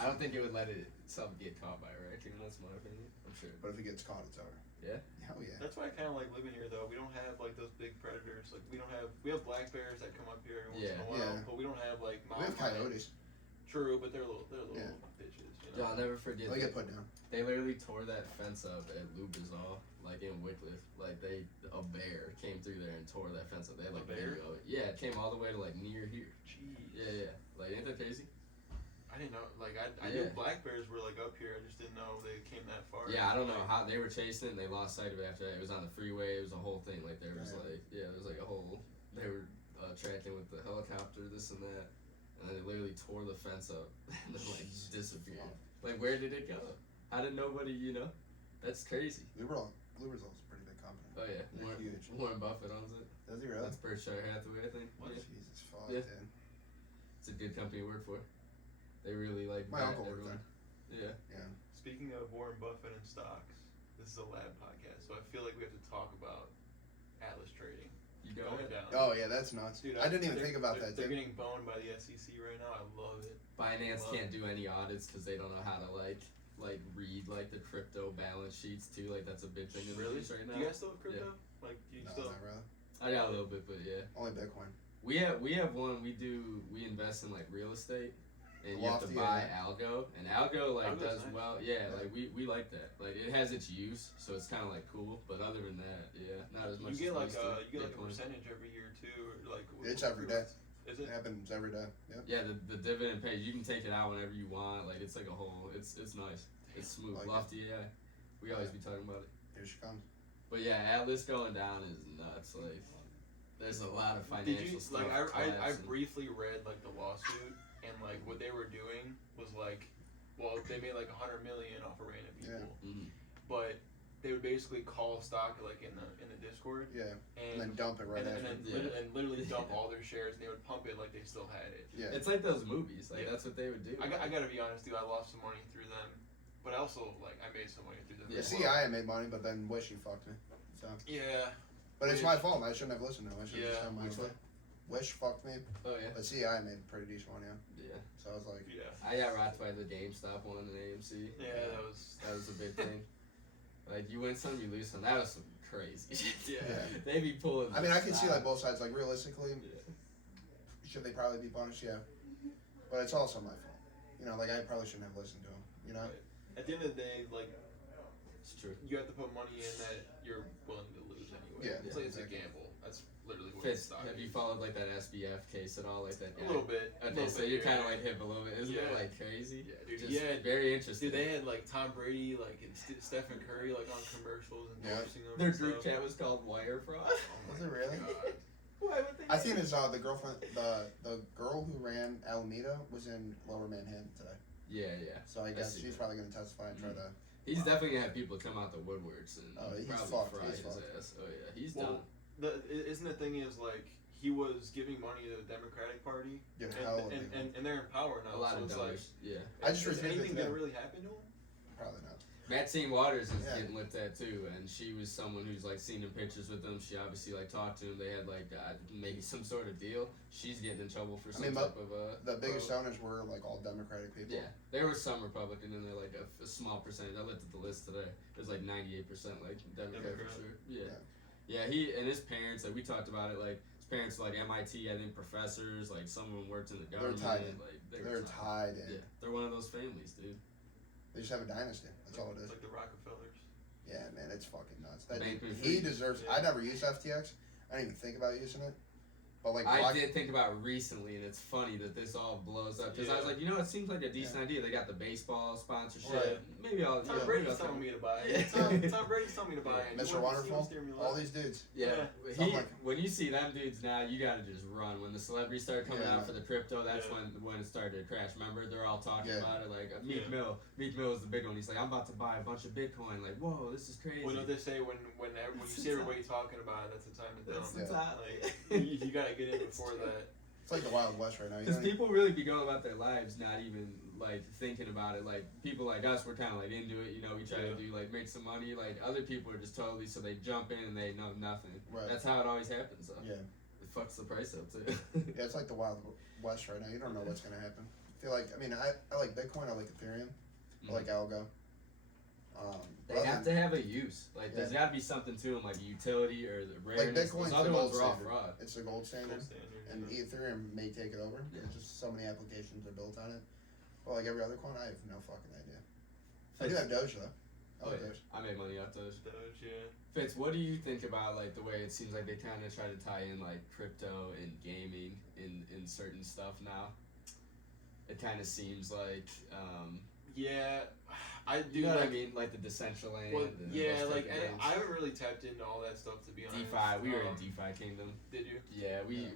I don't think it would let itself get caught by a raccoon. That's my opinion. I'm sure. But if it gets caught, it's over. Yeah. Hell yeah. That's why I kind of like living here, though. We don't have like those big predators. Like we have black bears that come up here every once in a while, but we don't have like we have coyotes. True, but they're little bitches. You know? I'll never forget. They get put down. They literally tore that fence up at Lubrizol, like in Wycliffe. Like a bear came through there and tore that fence up. They had like video of it. Yeah, it came all the way to like near here. Jeez. Yeah. Like, ain't that crazy? I didn't know. Like I knew black bears were like up here. I just didn't know they came that far. Yeah, I don't know how they were chasing it and they lost sight of it after that. It was on the freeway. It was a whole thing. Like there was it was like a whole. They were tracking with the helicopter, this and that. And then they literally tore the fence up and then like disappeared. Like, where did it go? How did nobody, That's crazy. Bluebird's a pretty big company. Oh yeah, huge. Warren Buffett owns it. Does he really? That's Berkshire Hathaway, I think. What? Yeah. Jesus fuck, Yeah. dude. It's a good company to work for. They really like. My uncle worked there. Yeah. Yeah. Speaking of Warren Buffett and stocks, this is a lab podcast, so I feel like we have to talk about Atlas trading. Going down. Oh yeah, that's nuts. Dude, I didn't even think about that. They're getting boned by the SEC right now. I love it. Binance can't do any audits because they don't know how to like read like the crypto balance sheets too. Like that's a big thing in the news right now. Do you guys still have crypto? Yeah. Like do you no, still? Not really. I got a little bit, but yeah. Only Bitcoin. We have one. We invest in like real estate. And you have to buy algo, and algo like Algo's does nice. well. Yeah, like we like that. Like it has its use, so it's kind of like cool. But other than that, yeah, not as much. You get as like a percentage every year too, or like. It's every day. Is it? It happens every day. Yep. Yeah, the dividend pays. You can take it out whenever you want. Like it's like a whole. It's nice. It's smooth. Like Lofty AI. We always be talking about it. Here she comes. But yeah, Atlas going down is nuts. Like there's a lot of financial stuff. Like I briefly read like the lawsuit. And like what they were doing was like, well, they made like $100 million off of random people, but they would basically call stock like in the Discord, and then dump it right after, and literally dump all their shares, and they would pump it like they still had it. Yeah, it's like those movies. Like that's what they would do. I gotta be honest, dude. I lost some money through them, but I also like I made some money through them. Yeah, I made money, but then Wishy fucked me. So yeah, but it's my fault. I shouldn't have listened to him. I should have just done my own. Wish fucked me. Oh yeah. But I made pretty decent one, Yeah. So I was like, I got rocked by the GameStop one in AMC. Yeah, that was a big thing. Like you win some, you lose some. That was some crazy shit. Yeah. They be pulling. I mean, I can see like both sides. Like realistically, should they probably be punished? Yeah. But it's also my fault. Like I probably shouldn't have listened to him. Right. At the end of the day, like it's true. You have to put money in that you're willing to lose anyway. Yeah. It's like it's a gamble. That's literally what Fitz, it's have you followed like that SBF case at all? Like that guy? A little bit. Okay, so you're kind of like hip a little bit. Isn't it like crazy? Yeah, dude. Just very interesting. Dude, they had like Tom Brady, like and Stephen Curry, like on commercials and endorsing them. Their group chat was called Wire Fraud. Was it really? Why would they? I think it's the girlfriend, the girl who ran Alameda was in Lower Manhattan today. Yeah. So I guess she's probably gonna testify and try to. He's definitely gonna have people come out the woodworks and he's probably fry his fucked. ass. Oh yeah, he's done. Isn't the thing is like he was giving money to the Democratic Party, and they're in power now. A lot so of it's dollars. Like, yeah. Is anything gonna really happen to him? Probably not. Maxine Waters is getting looked at too, and she was someone who's like seen in pictures with them. She obviously like talked to him. They had like maybe some sort of deal. She's getting in trouble for some type of the biggest owners were like all Democratic people. Yeah, there was some Republican in there, like a small percentage. I looked at the list today. It was like 98% like Democrat for sure. Yeah. He and his parents. Like we talked about it. Like his parents were like MIT, I think professors. Like some of them worked in the government. They're tied in. Like they're tied in. Yeah, they're one of those families, dude. They just have a dynasty. That's all it is. It's like the Rockefellers. Yeah, man, it's fucking nuts. He deserves. I never used FTX. I didn't even think about using it. But like, I did think about it recently, and it's funny that this all blows up because I was like, it seems like a decent idea. They got the baseball sponsorship. Right. Maybe I'll. Tom Brady's telling me to buy it. Tom Brady's telling me to buy it. Mr. Wonderful. All these dudes. Yeah. When you see them dudes now, you gotta just run. When the celebrities started coming out for the crypto, that's when it started to crash. Remember, they're all talking about it. Like Meek Mill. Meek Mill was the big one. He's like, I'm about to buy a bunch of Bitcoin. Like, whoa, this is crazy. Well, they say when you see everybody talking about it, that's the time to dump. That's the time. Like, you gotta get in before that. It's like the Wild West right now. Because people really be going about their lives not even like thinking about it. Like people like us, we're kind of like into it. We try to do like make some money. Like other people are just totally so they jump in and they know nothing. Right. That's how it always happens. Though. Yeah. It fucks the price up too. Yeah, it's like the Wild West right now. You don't know what's gonna happen. feel like, I mean, I like Bitcoin, I like Ethereum, I like Algo. They have to have a use. Like, there's got to be something to them, like a utility or the Like rareness. Bitcoin's Those other the ones gold are all standard. fraud. It's the gold standard. And Ethereum may take it over. Yeah. There's just so many applications are built on it. But like every other coin, I have no fucking idea. I do have Doge though. I like Doge. I made money off those. Doge, yeah. Fitz, what do you think about like the way it seems like they kind of try to tie in like crypto and gaming in certain stuff now? It kind of seems like Yeah, I do. you know like, what I mean, like the Decentraland. Well, and yeah, those like type of things. I haven't really tapped into all that stuff to be honest. DeFi. We were in DeFi Kingdom. Did you? Yeah, we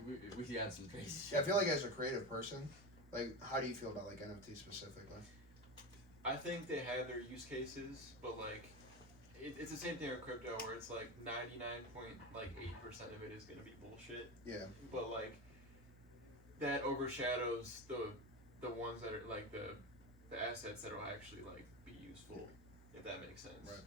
had some crazy shit. Yeah, I feel like as a creative person, like how do you feel about like NFT specifically? I think they have their use cases, but like it's the same thing with crypto where it's like 99.8% of it is gonna be bullshit. Yeah. But like that overshadows the ones that are like the assets that will actually like be useful, if that makes sense. Right.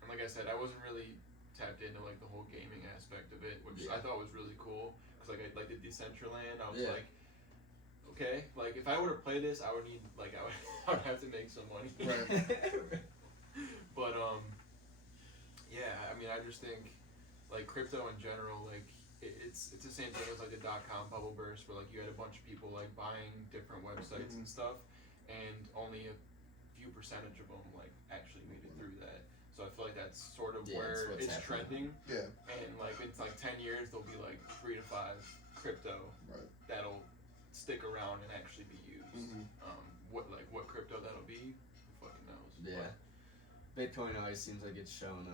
And like I said, I wasn't really tapped into like the whole gaming aspect of it, which I thought was really cool because like I like the Decentraland. I was like, okay, like if I were to play this, I would need like I would have to make some money. Right. But yeah, I mean, I just think like crypto in general, like it's the same thing as like the .com bubble burst, where like you had a bunch of people like buying different websites and stuff, and only a few percentage of them like actually made it through that. So I feel like that's sort of where it's trending. Yeah. And like it's like 10 years, there'll be like 3 to 5 crypto that'll stick around and actually be used. What crypto that'll be, who fucking knows? Yeah. But Bitcoin always seems like it's shown,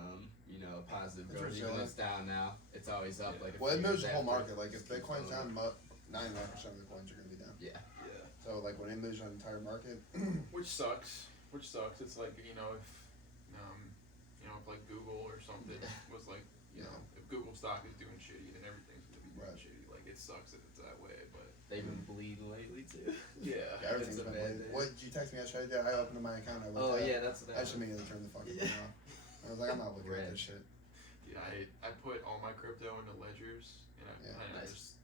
positive It's growth. Even resilient. when it's down now, it's always up. Like Well, it moves the whole after. market. Like if Bitcoin's down, 99% of the coins are gonna be down. Yeah. So like when it moves an entire market, which sucks. It's like if like Google or something was like if Google stock is doing shitty, then everything's gonna be doing shitty. Like it sucks that it's that way, but they've been bleeding lately too. everything's It's a been bad bleeding. day. What did you text me yesterday? I opened my account. I Oh looked at it. yeah, that's what I that just immediately turned the fucking thing off. I was like, I'm not looking at this shit. dude, I put all my crypto into ledgers and I Nice. just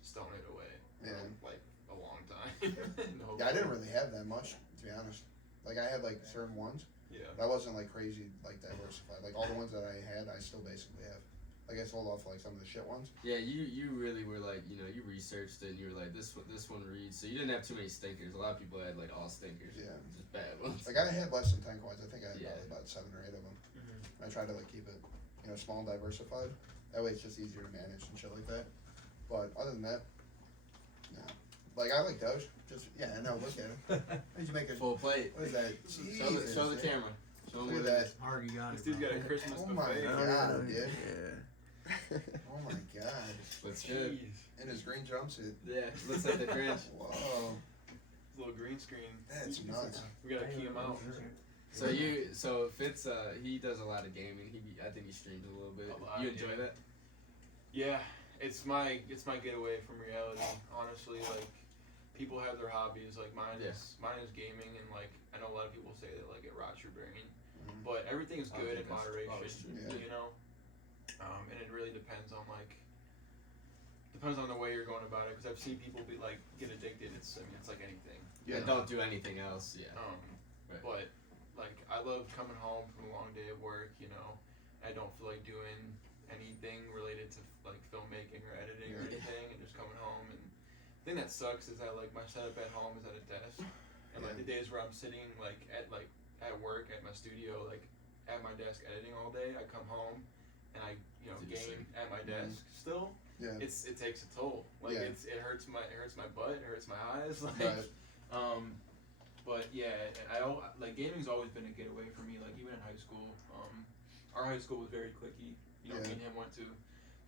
stone it away. Yeah. For, like a long time. Yeah, I didn't really have that much, to be honest. Like I had like certain ones. Yeah. But I wasn't like crazy like diversified. Like all the ones that I had, I still basically have. Like I sold off like some of the shit ones. Yeah, you really were like, you researched it and you were like, this one reads. So you didn't have too many stinkers. A lot of people had like all stinkers. Yeah. Just bad ones. Like I had less than 10 coins. I think I had probably about 7 or 8 of them. I tried to like keep it, small and diversified. That way it's just easier to manage and shit like that. But other than that, no. Like I like Doge. Just I know. Look at him. He's making Full plate. What is that? Show the camera. Show them Look what at it is. that. Already got This it. dude's bro. got a Christmas Oh my buffet. god, dude. Yeah. Oh my god. Looks good. Jeez. In his green jumpsuit. Yeah, looks like the Grinch. Whoa. Little green screen. That's nuts. We gotta key him out. So Fitz, he does a lot of gaming. I think he streams a little bit. A lot, You enjoy that? Yeah, it's my getaway from reality. Honestly, like people have their hobbies. Like mine is gaming, and like I know a lot of people say that like it rots your brain, but everything is I good think in that's moderation. always true. And it really depends on the way you're going about it. Because I've seen people be like get addicted. It's like anything. Yeah. Don't do anything else. Yeah. Right. But like I love coming home from a long day of work. I don't feel like doing anything related to like filmmaking or editing or anything, and just coming home. And the thing that sucks is that like my setup at home is at a desk, and like the days where I'm sitting like at work at my studio, like at my desk editing all day, I come home and I game at my desk still. Yeah. It takes a toll. Like it hurts my butt, it hurts my eyes. Like but yeah, I don't like gaming's always been a getaway for me. Like even in high school, our high school was very cliquey. Me and him went to the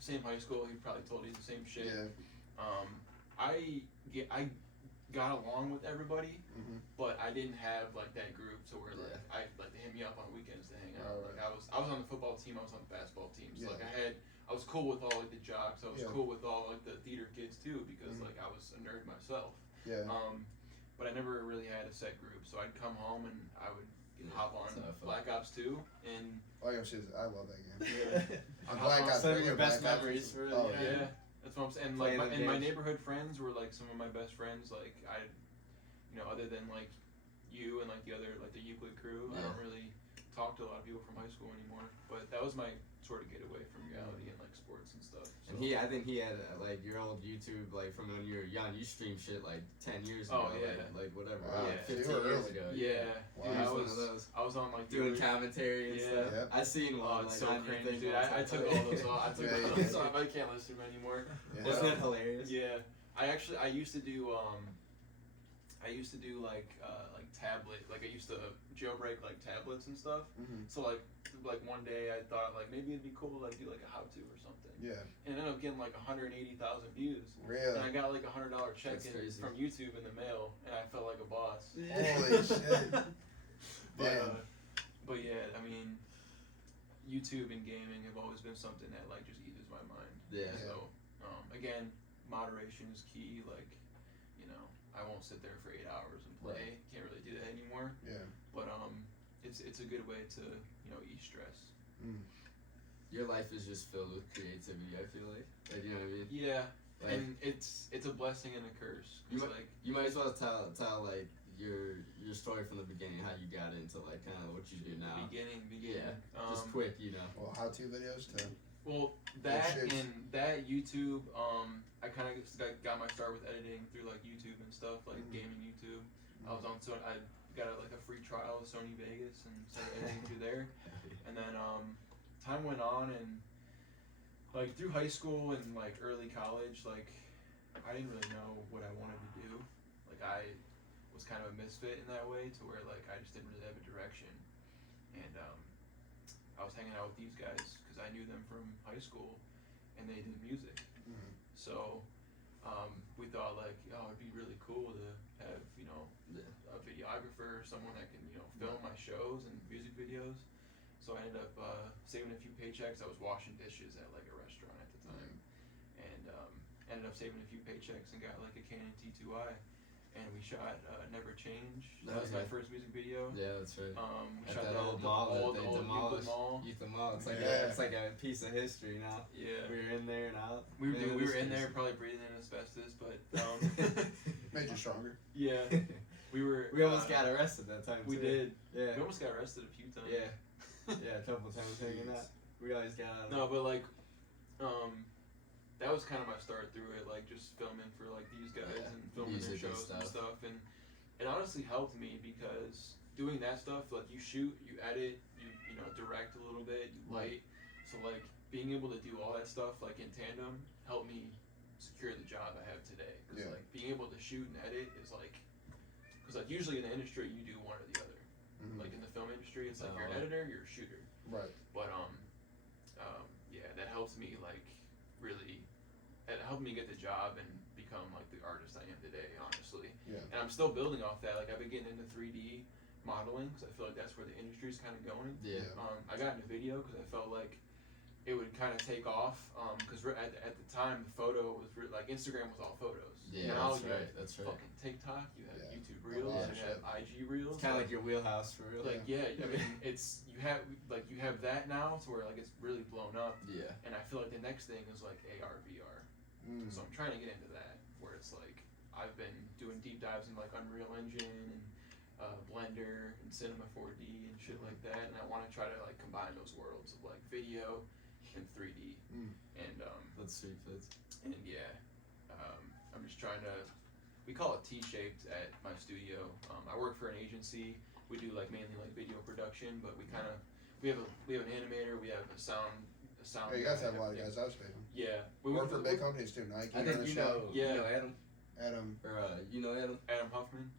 same high school. He probably told you the same shit. Yeah. I got along with everybody, but I didn't have like that group to where like I like to hit me up on weekends to hang out. Like I was on the football team. I was on the basketball team. So like I was cool with all like the jocks. I was cool with all like the theater kids too because like I was a nerd myself. Yeah. But I never really had a set group, so I'd come home and I would hop on Black Ops 2 and. All I gotta say is I love that game. I'm Black Ops. Some of your Black best Ops. memories for Yeah, that's what I'm saying. And, like, Playing my games. neighborhood friends were like some of my best friends. Like other than like you and like the Euclid crew, I don't really talk to a lot of people from high school anymore. But that was my sort of getaway from reality and like sports and stuff. So. And I think he had like your old YouTube, like from when you were young. You streamed shit like 10 years ago, like whatever, wow. 15 years ago. Yeah, wow. Dude, one of those. I was on like doing commentary and stuff. Yep. I seen one. It's like, so cringe, dude. I took all those off. I took all those off. I can't listen to them anymore. Yeah. Wasn't it hilarious? Yeah, I used to do like tablet, like I used to jailbreak like tablets and stuff. Mm-hmm. So like one day I thought like maybe it'd be cool to like do like a how-to or something. Yeah. And I ended up getting like 180,000 views. Really? And I got like $100 check from YouTube in the mail, and I felt like a boss. Holy shit. But yeah, I mean, YouTube and gaming have always been something that like just eases my mind. Yeah. So again, moderation is key. Like, I won't sit there for 8 hours and play. Right. Can't really do that anymore. Yeah. But it's a good way to ease stress. Mm. Your life is just filled with creativity. I feel like you know what I mean. Yeah. Like, and it's a blessing and a curse. You might as well tell like your story from the beginning, how you got into like kind of what you do now. Beginning. Yeah. Just quick, Well, how-to videos to. Well, that YouTube, I kind of got my start with editing through like YouTube and stuff, like gaming YouTube. I was on I got like a free trial of Sony Vegas and started editing through there, and then time went on, and like through high school and like early college, like I didn't really know what I wanted to do. Like I was kind of a misfit in that way, to where like I just didn't really have a direction, and I was hanging out with these guys because I knew them from high school, and they did music. Mm-hmm. So we thought like, it'd be really cool to have a videographer, someone that can film my shows and music videos. So I ended up saving a few paychecks. I was washing dishes at like a restaurant at the time, and ended up saving a few paychecks and got like a Canon T2i. And we shot Never Change. That was my first music video. Yeah, that's right. We At shot that the old mall that they Euclid demolished. Euclid Mall. It's like it's like a piece of history now. Yeah. We were in there and out. We were in there probably breathing in asbestos, but made you stronger. Yeah. We almost got arrested that time too. We did. Yeah. We almost got arrested a few times. Yeah. Yeah, a couple times hanging out. We always got out of No, but like that was kind of my start through it, like just filming for like these guys and filming their shows and stuff, and it honestly helped me because doing that stuff, like you shoot, you edit, you direct a little bit, you light, so like being able to do all that stuff like in tandem helped me secure the job I have today. Because like being able to shoot and edit is like, because like usually in the industry you do one or the other. Like in the film industry, it's like you're an editor, you're a shooter. Right. But yeah, that helps me like really. It helped me get the job and become like the artist I am today, honestly. Yeah. And I'm still building off that. Like I've been getting into 3D modeling because I feel like that's where the industry's kind of going. Yeah. I got into video because I felt like it would kind of take off. Because at the time, the photo was like Instagram was all photos. Yeah, now that's right. That's right. Fucking TikTok, you have YouTube Oh, Reels, wow, you have IG Reels. It's kind of like your wheelhouse for real. Like I mean, you have that now to where like it's really blown up. Yeah. And I feel like the next thing is like AR VR. So I'm trying to get into that, where it's like I've been doing deep dives in like Unreal Engine and Blender and Cinema 4D and shit like that, and I want to try to like combine those worlds of like video and 3D. And that's sweet, Fitz. And yeah, I'm just trying to. We call it T-shaped at my studio. I work for an agency. We do like mainly like video production, but we have an animator. We have a sound. Yeah, you guys have a lot of guys out there. Yeah, we work for big companies too. Nike. I think you know Adam. Adam. Or you know Adam. Adam Huffman.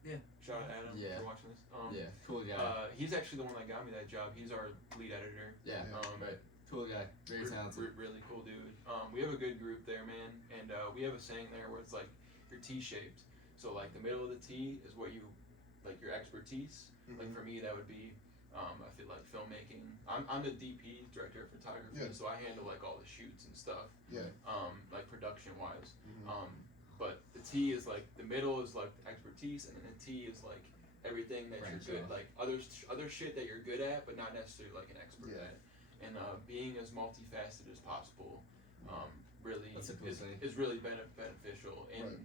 Yeah. Shout out Adam for watching this. Yeah, cool guy. He's actually the one that got me that job. He's our lead editor. Yeah. Right. Cool guy. Very talented. Really cool dude. We have a good group there, man, and we have a saying there where it's like you're T-shaped. So like the middle of the T is what you like your expertise. Like for me, that would be. I feel like filmmaking. I'm the DP, director of photography, so I handle like all the shoots and stuff. Yeah. Like production wise. But the T is like the middle is like expertise, and then the T is like everything that you're good, like other shit that you're good at, but not necessarily like an expert at. And being as multifaceted as possible, really is really beneficial and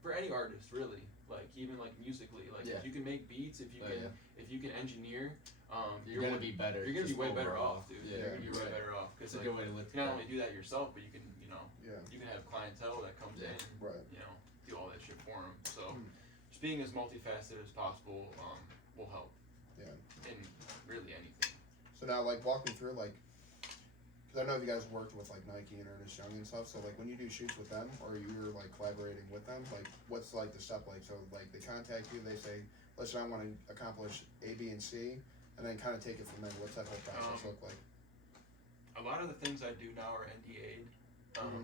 for any artist really. like even like musically, like Yeah. if you can make beats, if you can if you can engineer, you're gonna be better. You're gonna be way better overall. off, dude. Yeah, You're gonna be way better off It's because a good way to live. you not only do that yourself, but you can Yeah. you can have clientele that comes in, Right. Do all that shit for them. So just being as multifaceted as possible will help. Yeah. In really anything. So now, like, walk me through, like, because I know you guys worked with, like, Nike and Ernest Young and stuff, so, like, when you do shoots with them, or you were, like, collaborating with them, like, what's, like, the step like? So, like, they contact you, they say, listen, I want to accomplish A, B, and C, and then kind of take it from there. What's that whole process look like? A lot of the things I do now are NDA'd,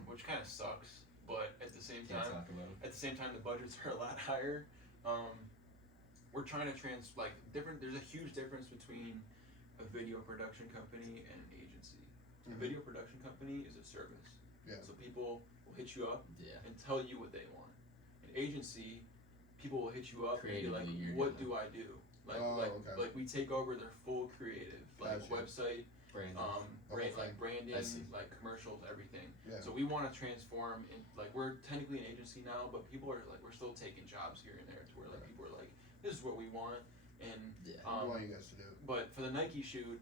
which kind of sucks, but at the same time, the budgets are a lot higher. We're trying to there's a huge difference between a video production company and an agency. A video production company is a service. Yeah. So people will hit you up and tell you what they want. An agency, people will hit you up and be like, what do I do? Like we take over their full creative, like website, branding, like commercials, everything. Yeah. So we want to transform in, like, we're technically an agency now, but people are like, we're still taking jobs here and there to where like people are like, this is what we want, and we want you guys to do it. But for the Nike shoot,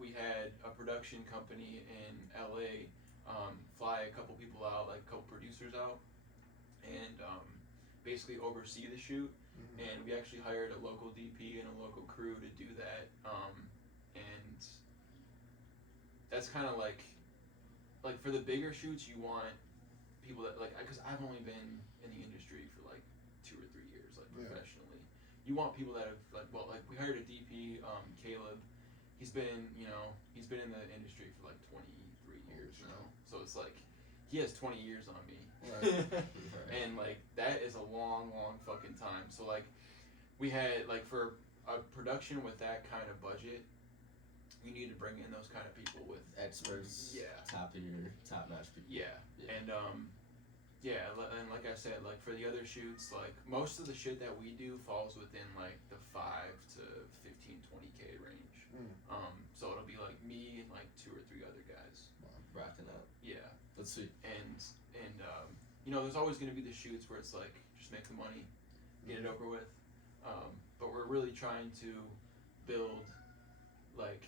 we had a production company in LA fly a couple people out, like a couple producers out, and basically oversee the shoot. And we actually hired a local DP and a local crew to do that, and that's kind of like for the bigger shoots, you want people that like, because I've only been in the industry for like 2 or 3 years, like professionally. You want people that have like we hired a DP, Caleb. He's been in the industry for like 23 years, so it's like he has 20 years on me. Right. And like that is a long fucking time. So like we had, like, for a production with that kind of budget, you need to bring in those kind of people with experts, top notch people. And like I said, like for the other shoots, like most of the shit that we do falls within like the 5 to 15, 20K range. So it'll be like me and like 2 or 3 other guys. Wow. Rocking out. Yeah. Let's see. And there's always gonna be the shoots where it's like, just make the money, get it over with. But we're really trying to build, like,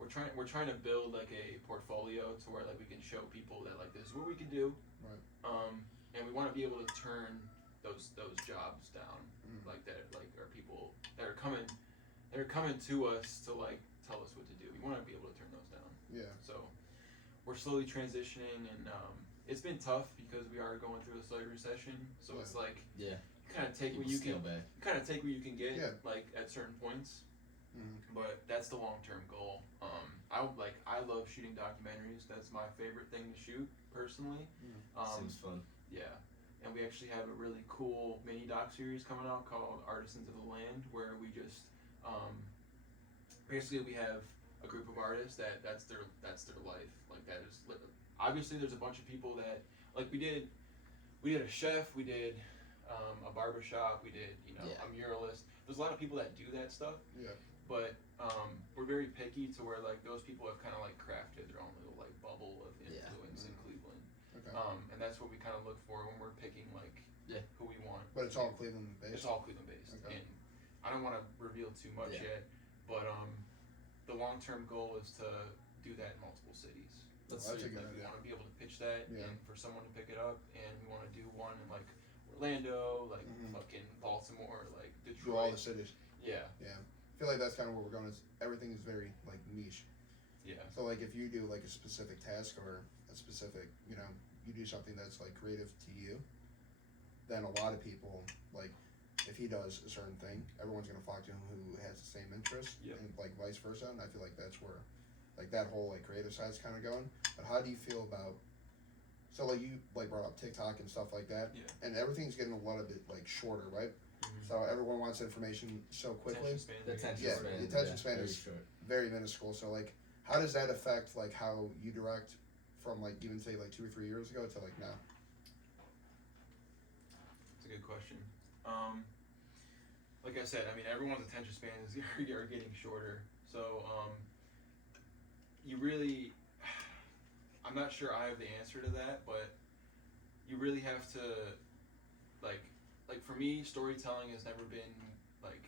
we're trying to build like a portfolio to where like we can show people that like this is what we can do. Right. And we want to be able to turn those jobs down, like that, like are people that are coming to us to like tell us what to do. We want to be able to turn those down. Yeah. So we're slowly transitioning, and it's been tough because we are going through a slight recession. So it's like you kind of take what you can. You kind of take what you can get, like at certain points. But that's the long-term goal. I love shooting documentaries. That's my favorite thing to shoot personally. Seems fun. Yeah, and we actually have a really cool mini doc series coming out called Artisans of the Land, where we just basically we have a group of artists that's their life. Like that is obviously there's a bunch of people that like we did a chef, we did a barbershop, we did a muralist. There's a lot of people that do that stuff. Yeah. But we're very picky to where like those people have kind of like crafted their own little like bubble of influence in Cleveland. Okay. And that's what we kind of look for when we're picking like who we want. But it's all Cleveland based. It's all Cleveland based. Okay. And I don't want to reveal too much yet, but the long-term goal is to do that in multiple cities. That's a good idea. We want to be able to pitch that and for someone to pick it up, and we want to do one in like Orlando, like fucking Baltimore, like Detroit. Do all the cities. Yeah. Yeah. I feel like that's kind of where we're going. Is everything is very like niche. Yeah. So like if you do like a specific task or a specific, you do something that's like creative to you, then a lot of people, like if he does a certain thing, everyone's gonna flock to him who has the same interest, and like vice versa. And I feel like that's where like that whole like creative side's kind of going. But how do you feel about? So like you like brought up TikTok and stuff like that, and everything's getting a lot of it like shorter, right? So everyone wants information so quickly. The attention span is short. Very minuscule. So like, how does that affect like how you direct from like even say like 2 or 3 years ago to like now? It's a good question. Like I said, I mean everyone's attention spans are getting shorter. So you really, I'm not sure I have the answer to that, but you really have to like like for me, storytelling has never been like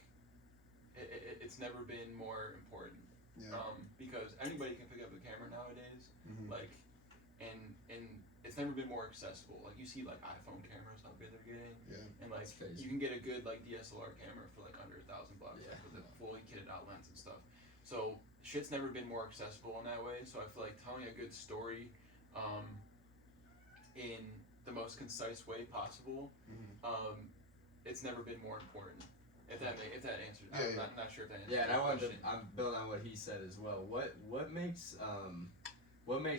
it's never been more important. Yeah. Because anybody can pick up a camera nowadays, Mm-hmm. like, and it's never been more accessible. Like you see like iPhone cameras, how good they're getting, Yeah. and like It's crazy. you can get a good like DSLR camera for like under $1,000 Yeah. like, with a fully kitted out lens and stuff. So shit's never been more accessible in that way. So I feel like telling a good story, in the most concise way possible, Mm-hmm. it's never been more important. If that answers, Yeah, I'm not sure if that answers. Yeah, and your I wanted question. to. I'm building on what he said as well. What makes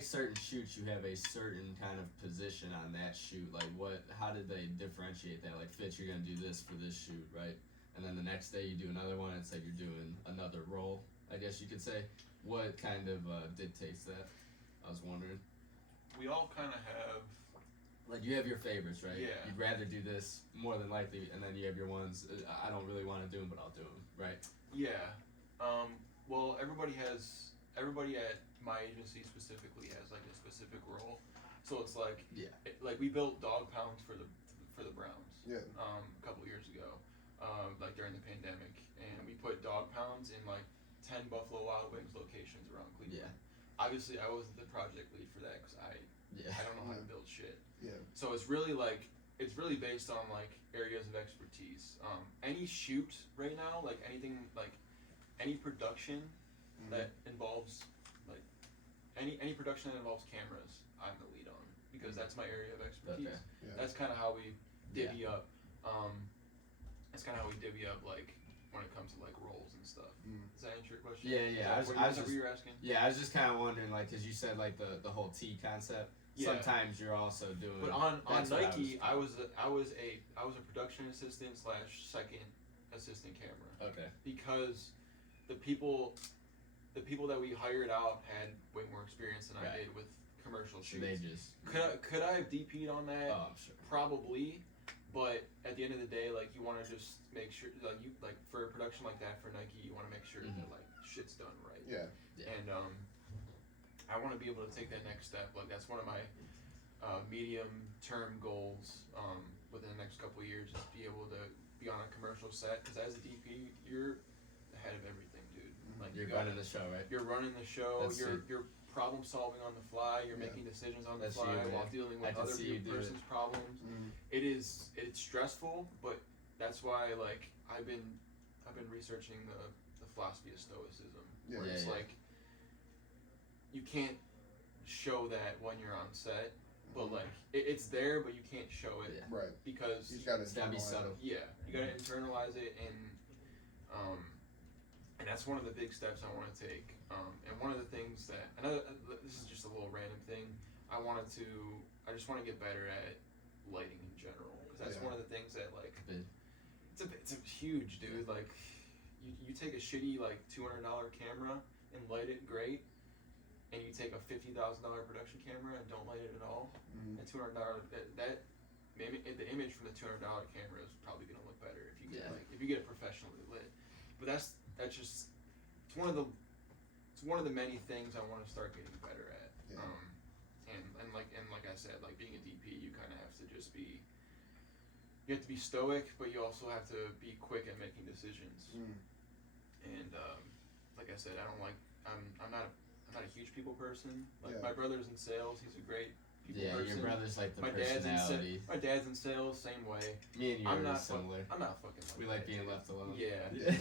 certain shoots you have a certain kind of position on that shoot? Like how did they differentiate that? Like Fitz, you're gonna do this for this shoot, right? And then the next day you do another one. It's like you're doing another role, I guess you could say. What kind of dictates that? I was wondering. We all kind of have. Like you have your favorites, right? Yeah. You'd rather do this more than likely, and then you have your ones. I don't really want to do them, but I'll do them, right? Yeah. Well, everybody at my agency specifically has like a specific role. So it's like like we built dog pounds for the Browns. Yeah. A couple years ago, like during the pandemic, and we put dog pounds in like 10 Buffalo Wild Wings locations around Cleveland. Yeah. Obviously, I wasn't the project lead for that because I don't know how to build shit. Yeah. So it's really based on like areas of expertise. Any shoot right now, like anything, like any production that involves like any production that involves cameras, I'm the lead on because that's my area of expertise. Okay. Yeah. That's kind of how we divvy up. That's kind of how we divvy up like when it comes to like roles and stuff. Does that answer your question? Yeah. What you were asking? Yeah, I was just kind of wondering, like, because you said like the whole T concept. Yeah. Sometimes you're also doing. But on that's what Nike, I was a production assistant / second assistant camera. Okay. Because the people that we hired out had way more experience than I did with commercial shoots. They just. Could I have DP'd on that? Oh, I'm sure. Probably, but at the end of the day, like you want to just make sure, like for a production like that for Nike, you want to make sure that like shit's done right. Yeah. And I want to be able to take that next step. Like that's one of my medium-term goals within the next couple of years is to be able to be on a commercial set. Because as a DP, you're the head of everything, dude. Like You're running the show, right? You're running the show. That's you're problem solving on the fly. You're making decisions on the That's fly you, while man. dealing I with can other see you do person's problems. It's stressful, but that's why like I've been researching the philosophy of stoicism. Yeah. Where it's like you can't show that when you're on set, but like it's there, but you can't show it Right. because You just gotta It's gotta be subtle. yeah, you gotta internalize it, and that's one of the big steps I want to take. And one of the things that this is just a little random thing. I just want to get better at lighting in general because that's one of the things that like it's a huge, dude. Like you take a shitty like $200 camera and light it great, and you take a $50,000 production camera and don't light it at all. That $200 the image from the $200 camera is probably gonna look better if you get if you get it professionally lit. But that's just it's one of the many things I want to start getting better at. Yeah. And like I said, like being a DP, you kind of have to just be. You have to be stoic, but you also have to be quick at making decisions. And like I said, I'm not a huge people person. Like my brother's in sales, he's a great people person. Your brother's like the my personality. My dad's in sales, same way. Me and you are similar. I'm not fucking. We like being left alone. Yeah.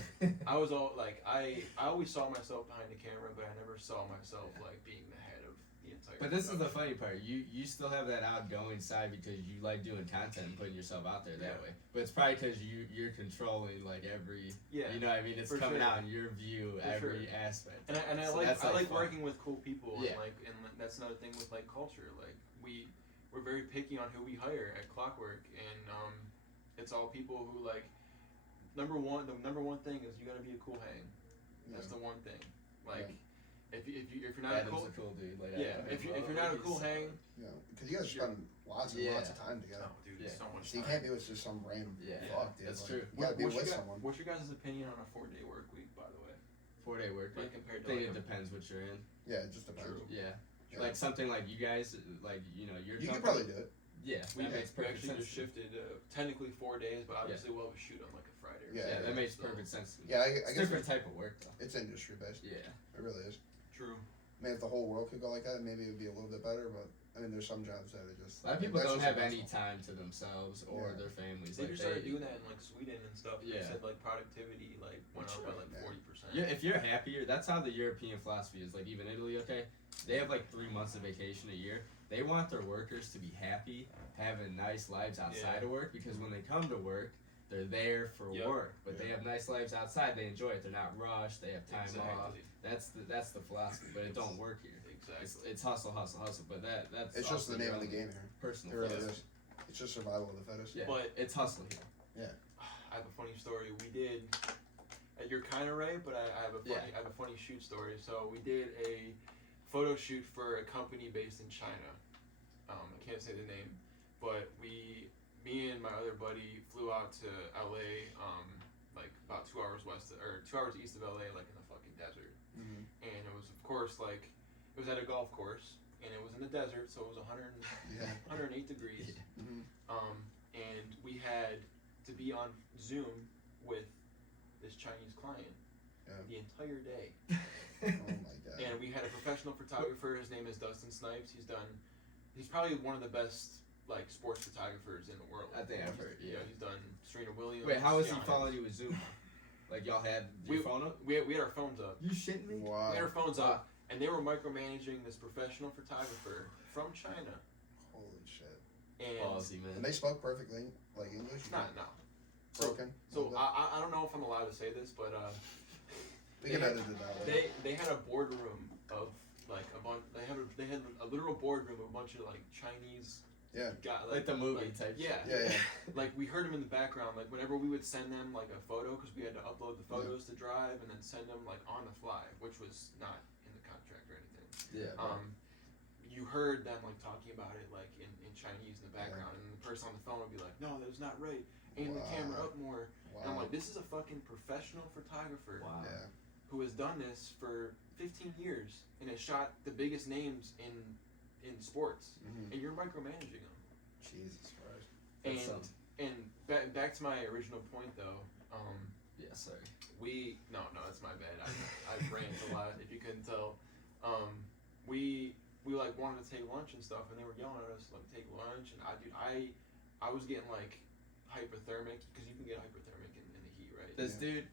I was all like I always saw myself behind the camera, but I never saw myself like being the head of the entire. But this is the funny part. You still have that outgoing side because you like doing content and putting yourself out there that way. But it's probably because you're controlling like every. You know what I mean? It's coming out in your view, every aspect. And I so like fun. working with cool people. And and that's another thing with like culture. Like we're very picky on who we hire at Clockwork, and it's all people who like. The number one thing is you gotta be a cool hang. That's the one thing. Like. If you're not Adam's a cool, dude. Like, if you're not a cool hang, because you guys spend lots and lots of time together. oh, dude, so much So you time. can't be with just some random fuck, dude. That's like, true. You gotta be with someone. What's your guys' opinion on a 4-day work week, by the way? 4-day work week. Like compared I to think like it depends what you're in. Yeah, it just depends. True. Yeah. Yeah. Like something like you guys, like you're. You could probably do it. Yeah, We that makes perfect actually sense. just shifted technically 4 days, but obviously we'll have a shoot on like a Friday. Or Yeah, that makes perfect sense. Yeah, I It's guess different type of work though. it's industry based. Yeah. It really is. True. I mean, if the whole world could go like that, maybe it would be a little bit better. But I mean, there's some jobs that are just. A lot of people that's don't just have impossible. any time to themselves or Yeah. their families. They Like just started doing that in like Sweden and stuff. Yeah. They said like productivity like went up by like Yeah. 40%. Yeah, if you're happier, that's how the European philosophy is. Like even Italy, okay, they have like 3 months of vacation a year. They want their workers to be happy, having nice lives outside of work, because when they come to work, they're there for work, but they have nice lives outside. They enjoy it. They're not rushed. They have time off. That's the philosophy, but it don't work here. Exactly. It's hustle, hustle, hustle. But that's It's just also the name your of the own game here. Personal It really philosophy. is. It's just survival of the fittest. Yeah, But it's hustle here. I have a funny story. We did. You're kind of right, but I have a funny. I have a funny shoot story. So we did a photo shoot for a company based in China. I can't say the name, but me and my other buddy flew out to LA, like about 2 hours west or 2 hours east of LA, like in the fucking desert. Mm-hmm. And it was, of course, like it was at a golf course, and it was in the desert, so it was 108 degrees. Yeah. Mm-hmm. And we had to be on Zoom with this Chinese client the entire day. Oh my god. And we had a professional photographer. His name is Dustin Snipes. He's probably one of the best like sports photographers in the world. I think I've heard. Yeah. He's done Serena Williams. Wait, how was he Giannis. following you with Zoom? Like y'all had your phone up? We had our phones up. You shitting me? Wow. We had our phones up, and they were micromanaging this professional photographer from China. Holy shit. And Ballsy, man. And they spoke perfectly like English. no. Broken. So I don't know if I'm allowed to say this, but we can edit it out. they had a boardroom of like a bunch. They had a literal boardroom of a bunch of like Chinese. Yeah. Like the movie type. Yeah. Yeah. Like we heard them in the background. Like whenever we would send them like a photo, because we had to upload the photos to Drive and then send them like on the fly, which was not in the contract or anything. Yeah. You heard them like talking about it like in Chinese in the background, and the person on the phone would be like, "No, that's not right. Aim the camera up more." Wow. And I'm like, "This is a fucking professional photographer Wow. Yeah. who has done this for 15 years and has shot the biggest names in sports, Mm-hmm. and you're micromanaging them." Jesus Christ. And back to my original point though. Yeah, sorry. No, that's my bad. I rant a lot if you couldn't tell. We like wanted to take lunch and stuff, and they were yelling at us like take lunch, and I was getting like hypothermic, because you can get hypothermic in the heat, right? This dude,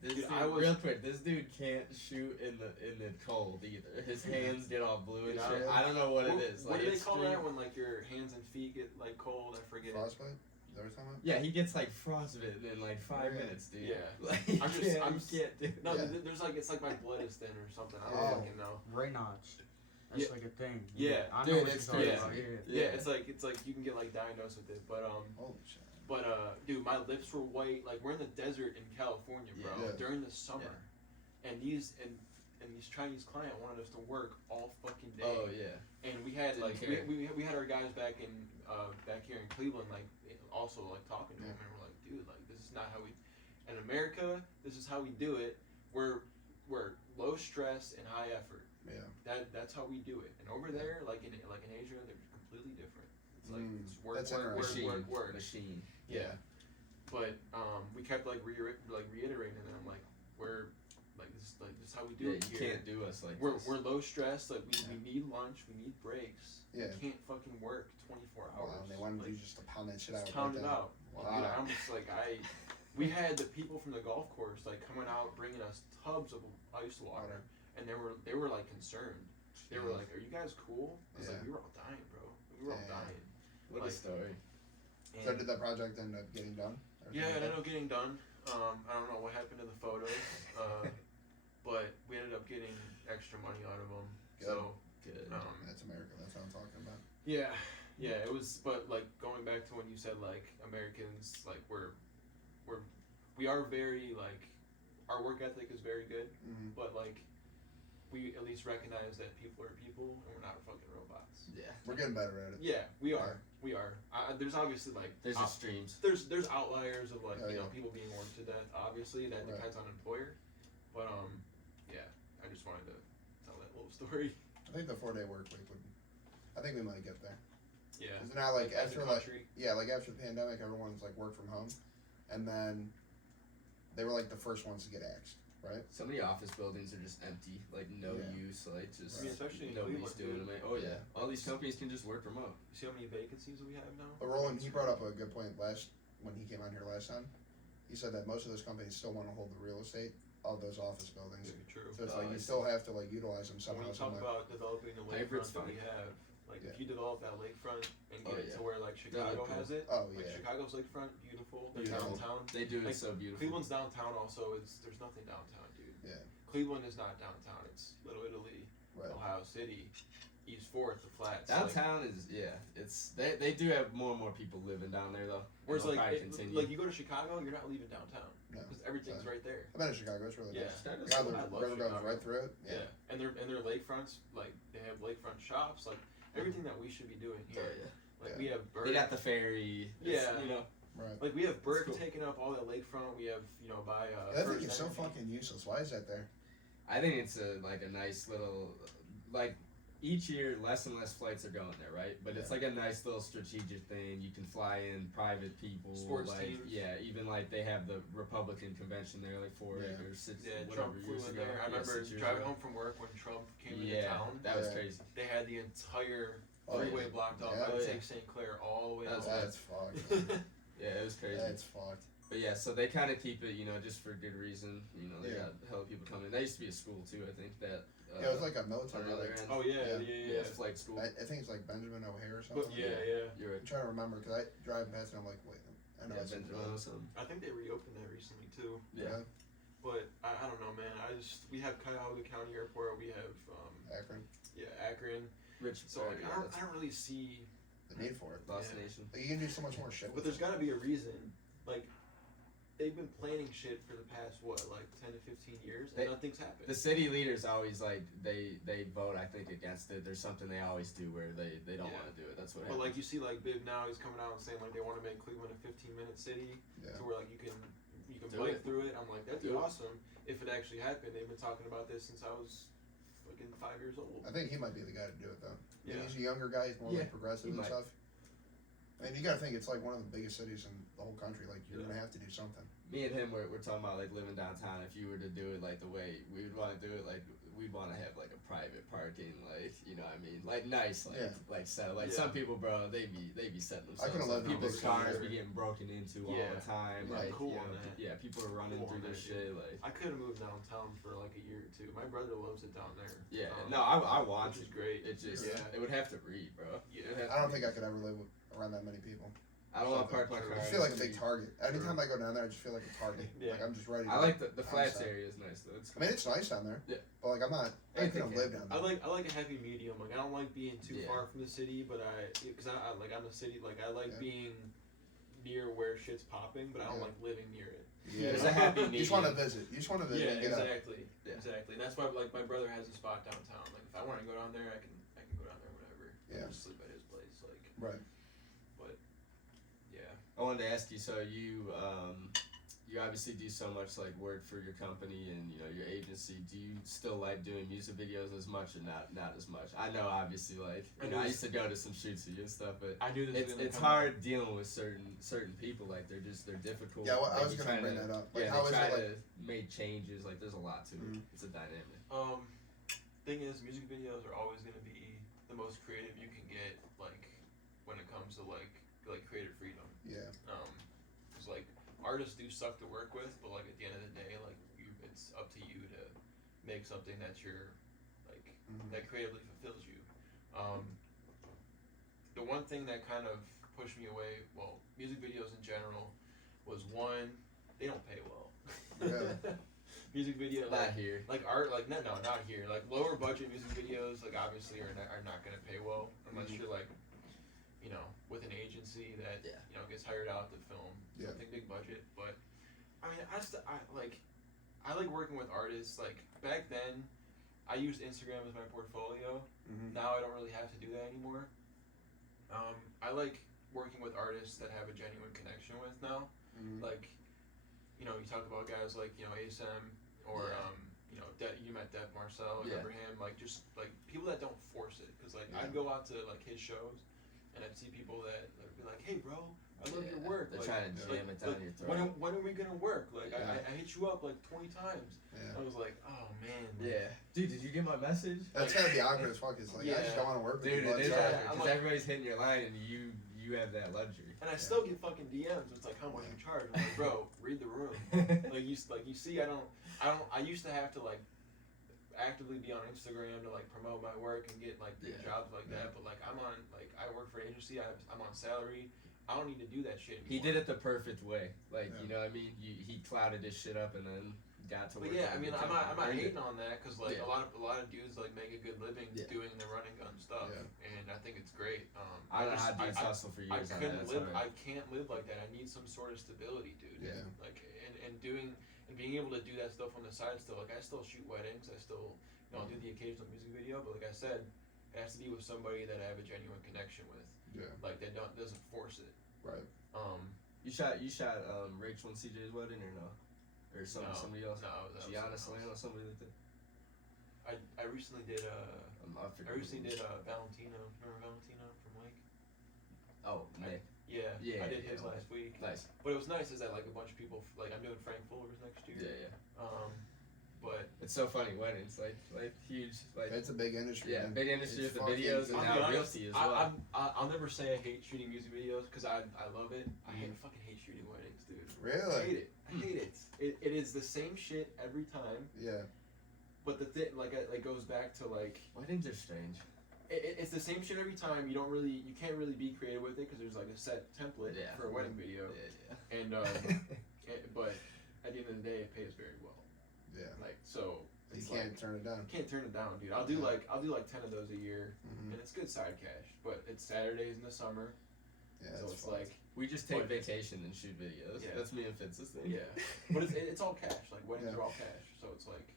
real quick, this dude can't shoot in the cold either. His hands get all blue and shit. I don't know what it is. What Like, do they it's call extreme. that when like your hands and feet get like cold? I forget. Frostbite? Is that what you're talking about? Yeah, he gets like frostbite in like 5 minutes, dude. Yeah. Like, I'm can't do No, Yeah. there's like it's like my blood is thin or something. I don't Oh. fucking know. Raynaud's. That's Yeah. like a thing. Yeah. I know Dude, what it's you're talking crazy. about. Yeah, it's like you can get like diagnosed with it, but Holy shit. dude, my lips were white. Like we're in the desert in California, bro, Yeah. during the summer, and these Chinese client wanted us to work all fucking day. Oh yeah. And we had Didn't like care. we had our guys back here in Cleveland, like also like talking to them, and we're like, dude, like this is not how we. In America, this is how we do it. We're low stress and high effort. Yeah. That's how we do it. And over there, like in Asia, they're completely different. It's like it's work, That's work, interesting. work. Machine. Yeah. But we kept like reiterating to them like we're like this is how we do Yeah, it you here. can't do us like We're this. low stress. Like we need lunch. We need breaks. Yeah. We can't fucking work 24 hours. Wow, and they wanted like, you just to pound that shit out. just count right it there. out. Wow. Dude, I'm just like we had the people from the golf course like coming out bringing us tubs of ice water, and they were like concerned. They were like, "Are you guys cool?" I was like, "We were all dying, bro. We were all dying." What a story. So did that project end up getting done? Or Yeah, it something ended up getting done. I don't know what happened to the photos, but we ended up getting extra money out of them. So Good. That's America. That's what I'm talking about. yeah, it was. But like going back to when you said like Americans, like we are very like our work ethic is very good, Mm-hmm. but like we at least recognize that people are people and we're not fucking robots. Yeah. We're getting better at it. Yeah, we are. We are. There's obviously like There's extremes. there's outliers of like Oh, you know yeah. people being worked to death. Obviously, that Right. depends on employer. But yeah, I just wanted to tell that little story. I think the 4-day work week would. I think we might get there. Yeah. Isn't that like as a after like country. like after the pandemic, everyone's like work from home, and then they were like the first ones to get axed, right? So many office buildings are just empty, like no Yeah. use, like just I mean, especially in nobody's Cleveland, doing dude. them. Oh yeah, all these companies can just work remote. You see how many vacancies we have now? But Roland, he brought up a good point when he came on here last time. He said that most of those companies still want to hold the real estate of those office buildings. Very true. So it's Oh, like I you see. still have to like utilize them When somehow. you talk Some way. about developing the Hybrid's lakefront that we fine. have, like Yeah. if you develop that lakefront and Oh, get it yeah. to where like Chicago cool. has it, Oh like yeah. Chicago's lakefront, beautiful. Their Beautiful. downtown. They do it Like, so beautiful. Cleveland's downtown also. There's nothing downtown, dude. Yeah. Cleveland is not downtown. It's Little Italy, Right. Ohio City, East Fourth, the Flats. Downtown is it's they do have more and more people living down there though. Whereas They'll like probably it, continue. like you go to Chicago, you're not leaving downtown No. because everything's right there. I've been in Chicago. It's really Yeah. nice. Chicago's Yeah, cool. the I love river goes Chicago. right through it. Yeah. And their lakefronts, like they have lakefront shops, like everything that we should be doing Oh, here. yeah. Like Yeah. we have Bird. They got the ferry. It's, Yeah. you know. Right. Like we have Bird cool. taking up all that lakefront. We have by Yeah, I think First it's so Energy. fucking useless. Why is that there? I think it's a nice little like each year less and less flights are going there, right? But it's Yeah. like a nice little strategic thing. You can fly in private people, Sports like teams. yeah, even like they have the Republican convention there like 4 Yeah. or 6 Yeah, whatever Trump flew years in ago. there. I Yeah, remember 6 years driving ago. home from work when Trump came into Yeah, town. that was Yeah. crazy. They had the entire Oh, freeway yeah. blocked off. Yeah. I Oh, would yeah. take St. Clair all the way That was out. That's fucked. Yeah, it was crazy. That's fucked. But yeah, so they kind of keep it, just for good reason. They Yeah. got hella people coming. That used to be a school too, I think. That Yeah, it was like a on military. the other Like, end. Oh yeah, Yeah. yeah. it's flight school. I think it's like Benjamin O'Hare or something. But yeah. You're right. I'm trying to remember because I drive past and I'm like, wait, I know Yeah, it's Benjamin or something. I think they reopened that recently too. Yeah. But I don't know, man. We have Cuyahoga County Airport. We have Akron. Akron. Rich. So like, yeah, I don't really see. The need for it. Lost Yeah. Nation. Like, you can do so much more shit. But with there's it. got to be a reason. Like they've been planning shit for the past 10 to 15 years, and They- nothing's happened. The city leaders always they vote, I think, against it. There's something they always do where they don't Yeah. want to do it. That's what But happens. like you see, like Biv now, he's coming out and saying like they want to make Cleveland a 15-minute city, Yeah. to where like you can Do bike it. through it. I'm like, that'd be Do it. awesome if it actually happened. They've been talking about this since I was fucking 5 years old. I think he might be the guy to do it though. Yeah. He's a younger guy. He's more Yeah, like progressive he and might. stuff. I mean, you gotta think it's like one of the biggest cities in the whole country. Like you're Yeah. gonna have to do something. Me and him, we're talking about like living downtown. If you were to do it like the way we would want to do it, like we'd want to have like a private parking, like what I mean, like nice, like Yeah. like so. Like Yeah. some people, bro, they be setting themselves. couldn't up. live in a People's big cars city. be getting broken into all Yeah. the time. Yeah. Like Cool on that. yeah, people are running Cool through on their that, shit. Like I could have moved downtown for like a year or two. My brother loves it down there. yeah, Um, no, I want which to. is great. It just Yeah. it would have to breed, bro. Yeah. It would have I to don't breed. think I could ever live around that many people. I don't want to park my I car. I just feel like a big target. Anytime I go down there, I just feel like a target. Yeah. Like I'm just ready. I to- like the flats outside. area is nice though. It's I mean, it's nice down there. Yeah. But like, I'm not. I Anything couldn't can. live down there. I like a happy medium. Like I don't like being too Yeah. far from the city, but because I'm a city. Like I like Yeah. being near where shit's popping, but I don't Yeah. like living near it. Yeah. There's a happy You just want to medium. visit. You just want to visit. Yeah, and get out. exactly. Yeah. Exactly. And that's why like my brother has a spot downtown. Like if I want to go down there, I can go down there whenever. Yeah. Just sleep at his place. Like Right. yeah. I wanted to ask you. So you obviously do so much like work for your company and your agency. Do you still like doing music videos as much or not as much? I know obviously like I used to go to some shoots with you and stuff, but I knew this. was gonna it's come hard dealing with certain people. Like they're difficult. Yeah, well, I Like, was you gonna try bring to- that up. Like, Yeah, how they is try it like? to make changes. Like there's a lot to it. Mhm. It's a dynamic. Thing is, music videos are always gonna be the most creative you can get. Like when it comes to like creative freedom. Yeah. Cause like artists do suck to work with, but like at the end of the day, like it's up to you to make something that you're like Mhm. that creatively fulfills you. The one thing that kind of pushed me away, well, music videos in general, was one, they don't pay well. Really? Music video, Not here. like art, like no, not here. Like lower budget music videos, like obviously are not gonna pay well unless you're like, with an agency that Yeah. gets hired out to film Yeah. something big budget. But I mean, I like working with artists. Like back then, I used Instagram as my portfolio. Mhm. Now I don't really have to do that anymore. I like working with artists that have a genuine connection with now. Mhm. Like, you talk about guys like ASM or Yeah. you met Dev Marcel. I Yeah. remember him. Like just like people that don't force it, because like Yeah. I'd go out to like his shows, and I'd see people that would be like, "Hey, bro, I love your work." They're like, trying to jam it down your throat. When are we gonna work? Like, Yeah. I hit you up like 20 times. Yeah. I was like, oh man. Yeah. Dude, did you get my message? That's gotta be awkward as fuck. It's like, I just don't want to work with Dude, you. it is But awkward, I'm because like- everybody's hitting your line and you have that luxury. And I still get fucking DMs. It's like, how much you charge? I'm like, bro, read the room. Like you see, I used to have to like actively be on Instagram to like promote my work and get like big jobs like that. But like I work for an agency. I'm on salary. I don't need to do that shit anymore. He did it the perfect way. Like, Yeah. you know what I mean? He clouded his shit up and then got to But work. yeah, I mean, I'm not Earned it. hating on that because like Yeah. a lot of dudes like make a good living Yeah. doing the running gun stuff, Yeah. and I think it's great. I don't know how dudes I hustle for I years on that. couldn't That's live. hard. I can't live like that. I need some sort of stability, dude. Yeah. Like and being able to do that stuff on the side still. Like I still shoot weddings. I still do the occasional music video. But like I said, it has to be with somebody that I have a genuine connection with. Yeah. Like that doesn't force it. Right. You shot Rachel and CJ's wedding or no? Or somebody else? No, that was Gianna someone Solano, else. somebody like that. I recently did I forget I recently what it did Valentino. Remember Valentino from Lake? was. Oh, Nick. Yeah, Yeah, I did yeah, his yeah. last week. Nice. But it was nice is that like a bunch of people like I'm doing Frank Fuller's next year. Yeah, yeah. But It's so funny weddings, like huge, like It's a big industry. yeah, man. big industry It's with the fucking- videos and I'll now be honest, realty as well. I'll never say I hate shooting music videos because I love it. I fucking hate shooting weddings, dude. I Really? hate it. I hate it. It is the same shit every time. Yeah. But the thing like it goes back to like Weddings are strange. it's the same shit every time. You can't really be creative with it because there's like a set template Yeah. for a wedding video. Yeah, And but at the end of the day, it pays very well. Yeah. Like so. You It's can't like, turn it down. can't turn it down, dude. I'll do like 10 of those a year, Mm-hmm. and it's good side cash. But it's Saturdays in the summer, Yeah. so That's it's fun. like We just take But- vacation and shoot videos. Yeah. That's me and Fitz's thing. yeah. But it's all cash. Like weddings Yeah. are all cash, so it's like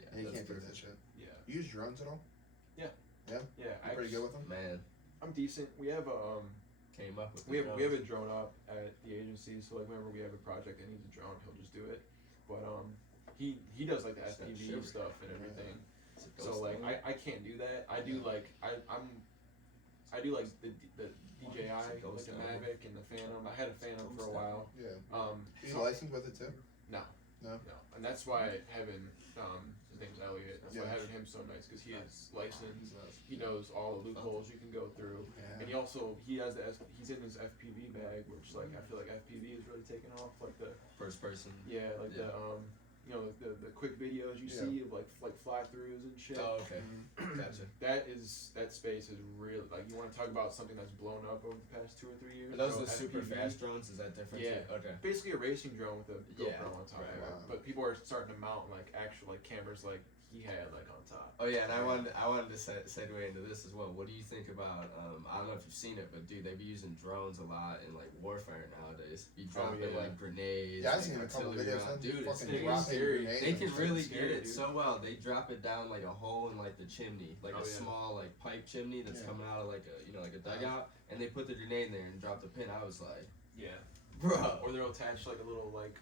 Yeah, And you that's can't do perfect. that shit. yeah, You use drones at all? yeah. You pretty good with them? Man, I'm decent. We have came up with we the have a drones. drone up at the agency, so like whenever we have a project that needs a drone, he'll just do it. But he does like the Just that FPV shiver. stuff and everything. It's a So ghost like story. I can't do that. I do Yeah. like I do like the DJI, It's a like ghost the town. Mavic and the Phantom. I had a Phantom for a while. Yeah. So- You licensed with it too? No, and that's why having his name's Elliot. That's why Yeah. having him so nice because he is licensed. He's nuts. He knows all the loopholes you can go through, Yeah. and he has he's in his FPV bag, which like I feel like FPV is really taking off. Like the First person. yeah, like Yeah. the quick videos you Yeah. see of like fly throughs and shit. Oh, okay. Mm-hmm. Gotcha. That space is really like you want to talk about something that's blown up over the past 2 or 3 years. Are those So the super FPV fast drones? Is that different? Yeah. Too? Okay. Basically a racing drone with a GoPro Yeah, on top right. of it. Wow. But people are starting to mount like actual like cameras like he had like on top. Oh yeah, and I wanted to segue into this as well. What do you think about? I don't know if you've seen it, but dude, they be using drones a lot in like warfare nowadays. You drop yeah. like grenades. Yeah, I've like, seen a couple artillery videos. rounds. Dude, Dude, it's fucking crazy. dropping Scary. grenades. they and can shit. really scary, get it dude. so well. They drop it down like a hole in like the chimney, like Oh, a yeah. small like pipe chimney that's Yeah. coming out of like a like a dugout, and they put the grenade in there and drop the pin. I was like, Yeah. bro. Or they'll attach like a little like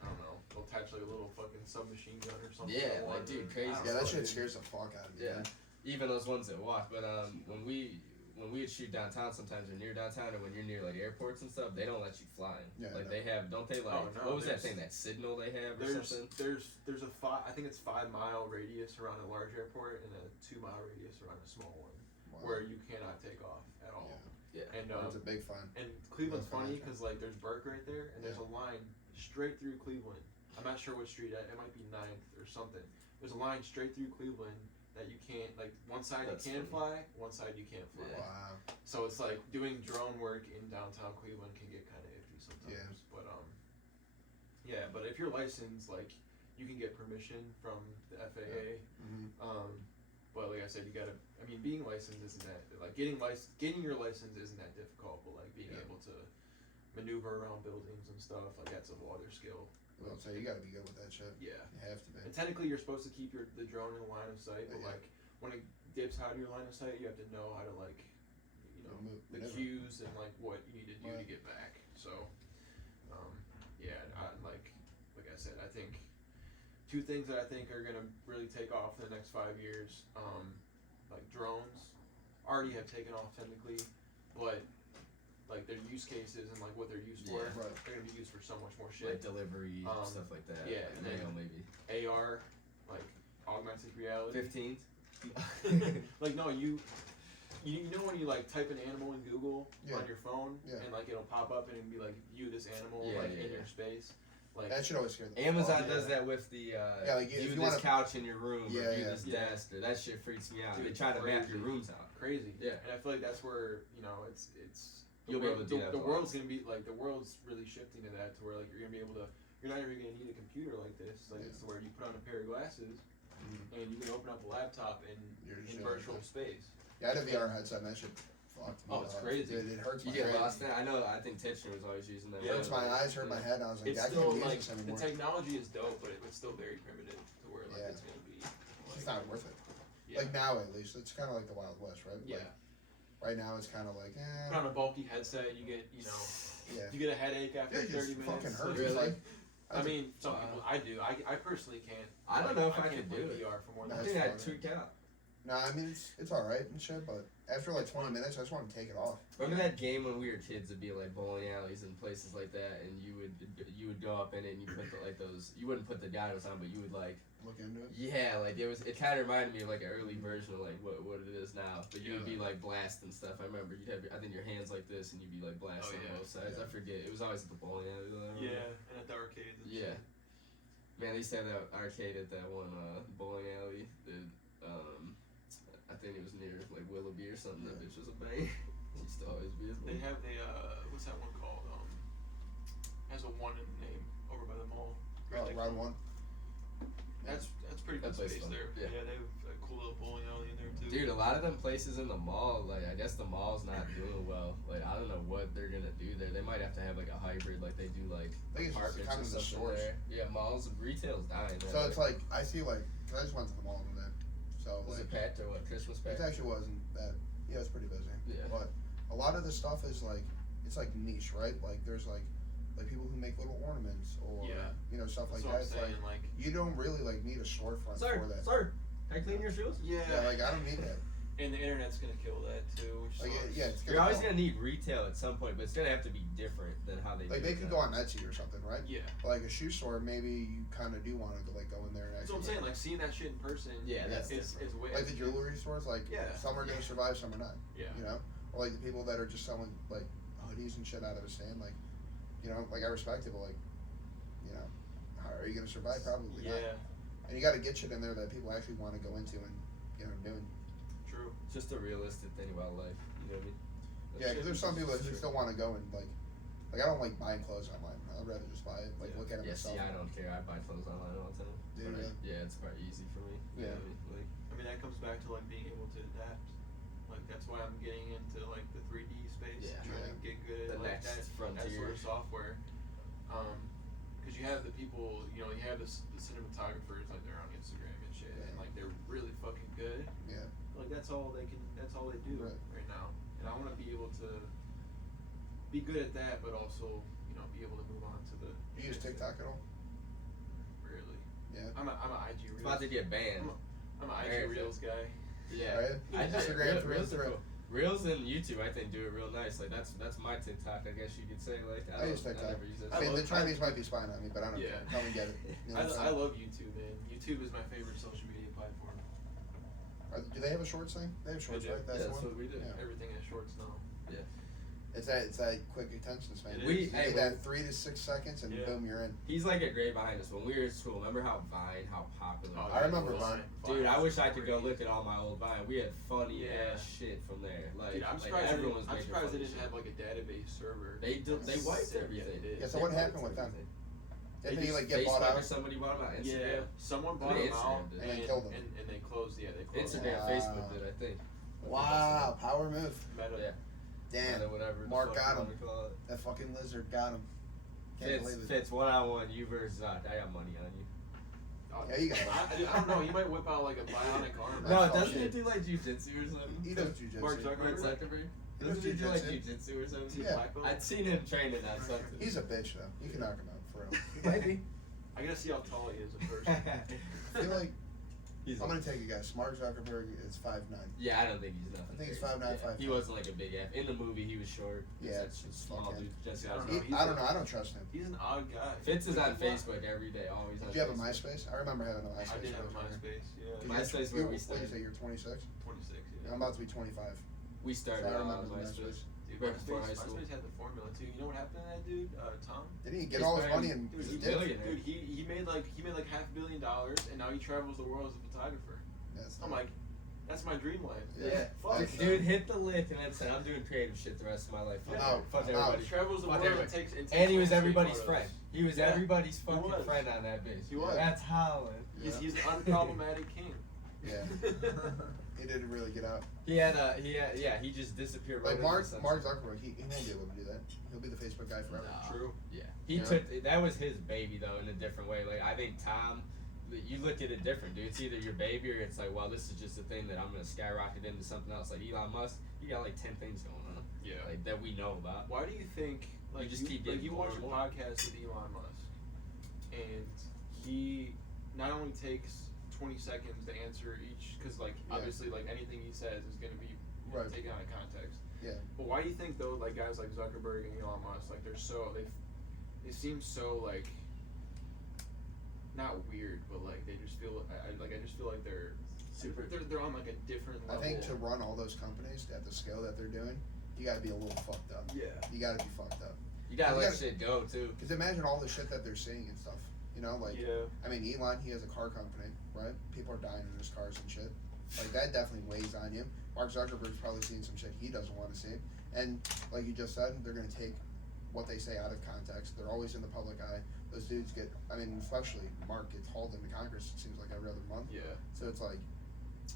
I don't know, they'll attach like a little fucking submachine gun or something. Yeah, to like, one, dude, and crazy. I don't Yeah, know, that shit dude. scares the fuck out of me. Yeah. man. Even those ones that walk, but when we would shoot downtown, sometimes or near downtown, or when you're near like airports and stuff, they don't let you fly. Yeah, like no. they have, don't they? Like Oh, no, what was that there's- thing? That signal they have or There's something? there's a I think it's 5 mile radius around a large airport and a 2 mile radius around a small one Wow. where you cannot take off at all. Yeah. And It's a big fun. and Cleveland's That's funny fine. because like there's Burke right there and there's a line straight through Cleveland. I'm not sure what street. It might be 9th or something. There's a line straight through Cleveland that you can't like. One side That's you can funny. fly, one side you can't fly. Yeah. Wow. So it's like doing drone work in downtown Cleveland can get kind of iffy sometimes. Yeah. But yeah. But if you're licensed, like you can get permission from the FAA. Mm-hmm. But like I said, you gotta. I mean, being licensed isn't that like getting your license isn't that difficult. But like being Yeah. able to maneuver around buildings and stuff, like that's a whole other skill. Well, so you gotta be good with that shit. Yeah. You have to be. And technically, you're supposed to keep the drone in line of sight, but Yeah. like when it dips out of your line of sight, you have to know how to like, the Maneuver. cues and like what you need to do to Right. get back. So, yeah, like I said, I think 2 things that I think are gonna really take off in the next 5 years, like drones, already have taken off technically. but like their use cases and like what they're used for, Right. they're gonna be used for so much more Like shit. delivery stuff like that. yeah, Like and then- mail maybe. AR, like augmented reality. 15s. Like no, you know when you like type an animal in Google Yeah. on your phone Yeah. and like it'll pop up and it'll be like view this animal Yeah, like yeah, in yeah. your space. Like That should always scare the Amazon fuck does out of me. that with the like, if view you this wanna- couch in your room Yeah, or view yeah. this Yeah. desk or that shit freaks me out. Dude, they try to map crazy. your rooms out. crazy. Yeah. And I feel like that's where it's the You'll be able to do the, that the with world's lots. gonna be like the world's really shifting to that to where like you're gonna be able to you're not even gonna need a computer like this. Like it's where you put on a pair of glasses and you can open up a laptop in You're just virtual space. Yeah, I had a VR headset and that shit fucked me Oh, it's up. crazy. It hurts You my get brain. lost in it? I think Titchener was always using that. Yeah. Hurts my eyes, hurt my head, and I was like, It's I still can't use like this the anymore. technology is dope, but it's still very primitive to where like Yeah. it's gonna be. It's not worth it. Yeah. Like now, at least, it's kind of like the Wild West, right? Yeah. Like, right now, it's kind of like, Put on a bulky headset, you get yeah. you get a headache after Yeah, it 30 just minutes. fucking hurts. Like, It's like, I mean, some Wow. people I do. I personally can't. I don't like, know if I can't could play do it. VR for more I than That's think I'd funny. tweak out. no, I mean, it's all right and shit, but after like 20 minutes, I just want to take it off. Remember that game when we were kids? It'd be like bowling alleys and places like that, and you would go up in it and you put the, like those. You wouldn't put the goggles on, but you would like. Look into it. Yeah, like it kind of reminded me of like an early version of like what it is now. But you would be like blasting stuff. I remember you'd have I think your hands like this and you'd be like blasting Oh, yeah. on both sides. Yeah. I forget. It was always at the bowling alley though. I remember. Yeah, and at the arcades. And Yeah. shit. Man, they used to have that arcade at that one bowling alley. I think it was near like Willoughby or something. That bitch was a bang. She used to always be as They have the what's that one called? Has a one in the name over by the mall. Round one. That's pretty good That place space fun. there. Yeah. They have a cool little bowling alley in there too. Dude, a lot of them places in the mall, like I guess the mall's not doing well. Like I don't know what they're gonna do there. They might have to have like a hybrid, like they do like I think it's just apartments kind and of the stuff in stores. there. Yeah, malls, retail's dying. Man. So it's like, I see like, 'cause I just went to the mall today. So was like, it packed or what? Christmas it packed? actually wasn't that, yeah, it's pretty busy. Yeah. But a lot of the stuff is like, it's like niche, right? Like there's like people who make little ornaments or, Yeah. you know, stuff like That's what that. I'm It's like, saying. Like, you don't really like need a storefront for that. Sir, can I clean your shoes? yeah, Yeah, like I don't need that. and the internet's gonna kill that too. Which Like, sucks. yeah, it's You're always kill. gonna need retail at some point, but it's gonna have to be different than how they. Like do they it could now. go on Etsy or something, right? Yeah. But like a shoe store, maybe you kind of do want to like go in there and That's actually. what I'm saying. Like seeing that shit in person. Yeah, that's is way. Like the jewelry stores, like Yeah. some are gonna survive, some are not. Yeah. You know, or like the people that are just selling like hoodies and shit out of a stand, like, you know, like I respect it, but like, you know, how are you gonna survive? Probably not. Yeah. And you got to get shit in there that people actually want to go into and get them doing. True. It's just a realistic thing about life. You know what I mean? Yeah, because there's some people that just still want to go and like I don't like buying clothes online. I'd rather just buy it, like look at it Yeah, myself. see, I don't care. I buy clothes online all the time. Do you But really? yeah, it's quite easy for me. Yeah. You know what I mean? Like, I mean, that comes back to like being able to adapt. Like that's why I'm getting into like the 3D space, Yeah. trying to get good The at like next that frontier. sort of software. Because you have the people, you know, you have the cinematographers like they're on Instagram and shit, and like they're really fucking good. Yeah. Like that's all they do Right. now. And I want to be able to be good at that, but also you know be able to move on to the. You use TikTok at all? Really? Yeah. I'm a IG it's Reels. about to get banned. I'm an Very IG Reels guy. Yeah. Right? I just Instagram through Reels, Instagram. Reels and YouTube, I think, do it real nice. Like that's my TikTok, I guess you could say. Like I use don't- TikTok. never use it. I mean, the love- Chinese might be spying on me, but I don't Yeah. care. Come and get it. You know what I'm I saying? love YouTube, man. YouTube is my favorite social media platform. Do they have a shorts thing? They have shorts, They do. right? Yeah, That's the that's one. what we do. Yeah. Everything has shorts now. It's that quick attention span. It You is. get that 3 to 6 seconds, and Yeah. boom, you're in. He's like a great behind us. When we were in school, remember how popular Oh, I remember was? Vine. Dude, I wish I could go Crazy. look at all my old Vine. We had funny Yeah. ass shit from there. Like, Dude, I'm like surprised, everyone was I'm making surprised they funny didn't shit. have like a database server. They wiped Sick. everything. Yeah, they did. Yeah, so They what wiped happened with them? everything. Didn't he just like get bought Facebook out? Or somebody bought them out. Yeah, Instagram. someone I bought think them out Instagram did. And they killed them. and they closed. Yeah, they closed. Instagram, Wow. Facebook did, I think. Wow, power move. Meta. Yeah. Damn, Meta, whatever the Mark fuck got you him. wanna call it. that fucking lizard got him. Can't believe it. Fitz, 1-on-1, you versus Zach. I got money on you. Yeah, you got it. I don't know. He might whip out like a bionic arm. That's No, all doesn't he shit. do like jujitsu or something? He does jujitsu. Mark Zuckerberg? Mark Zuckerberg? He does Doesn't he do like jujitsu. jujitsu or something? Yeah. Black belt? I'd seen him training on something. He's a bitch though. You can knock him out for real. Maybe. I gotta see how tall he is at first. I feel like I'm gonna take a guess. Mark Zuckerberg is 5'9". Yeah, I don't think he's nothing. I think he's crazy. 5'9", Yeah. 5'10". He wasn't like a big ass. In the movie, he was short. Yeah, That's just small fucking- dude. Just I don't guys. know. I don't know. I don't trust him. He's an odd guy. Fitz is on Like, Facebook every day. Always on Did you have a Facebook. MySpace? I remember having a MySpace. I did have when I was younger. MySpace. Yeah. MySpace You're- where we What did you started. say? You're 26. 26. Yeah, Yeah. I'm about to be 25. We started So I on remember the MySpace. Dude, Right before high school. MySpace had the formula too. You know what happened to that dude, Tom? Didn't he get He's all his married- money and Dude, He's he a did? billionaire. Dude, he made like $500 million, and now he travels the world as a photographer. Yes. I'm like, that's my dream life. Yeah. Fuck. Like, Dude, hit the lick and then said, I'm doing creative shit the rest of my life. Fuck, Yeah. fuck No. everybody. He travels the Fuck world and everybody. takes And he was landscape everybody's photos. friend. He was Yeah. everybody's He fucking was. friend on that base. He was. That's Holland. He's Yeah. he's an unproblematic king. Yeah. He didn't really get out. He just disappeared. Like right Mark into the Mark sunset. Zuckerberg, he won't be able to do that. He'll be the Facebook guy forever. Nah. True. Yeah, he Yeah. took that was his baby though in a different way. Like I think Tom, you look at it different, dude. It's either your baby or it's like, well, this is just a thing that I'm gonna skyrocket into something else. Like Elon Musk, he got like 10 things going on, Yeah. like that we know about. Why do you think like just keep like getting you more watch a and more. podcast with Elon Musk, and he not only takes 20 seconds to answer each, because like Yeah. obviously like anything he says is gonna be Right. taken out of context. Yeah. But why do you think though, like guys like Zuckerberg and Elon Musk, like they seem so like not weird, but like they just feel I just feel like they're they're on like a different I level. think to run all those companies at the scale that they're doing, you gotta be a little fucked up. Yeah. You gotta be fucked up. You gotta You let gotta- shit go too. Because imagine all the shit that they're seeing and stuff. You know, like, Yeah. I mean, Elon, he has a car company, right? People are dying in his cars and shit. Like, that definitely weighs on him. Mark Zuckerberg's probably seen some shit he doesn't want to see. And, like you just said, they're going to take what they say out of context. They're always in the public eye. Those dudes get, I mean, especially Mark gets hauled into Congress, it seems like every other month. Yeah. So it's like,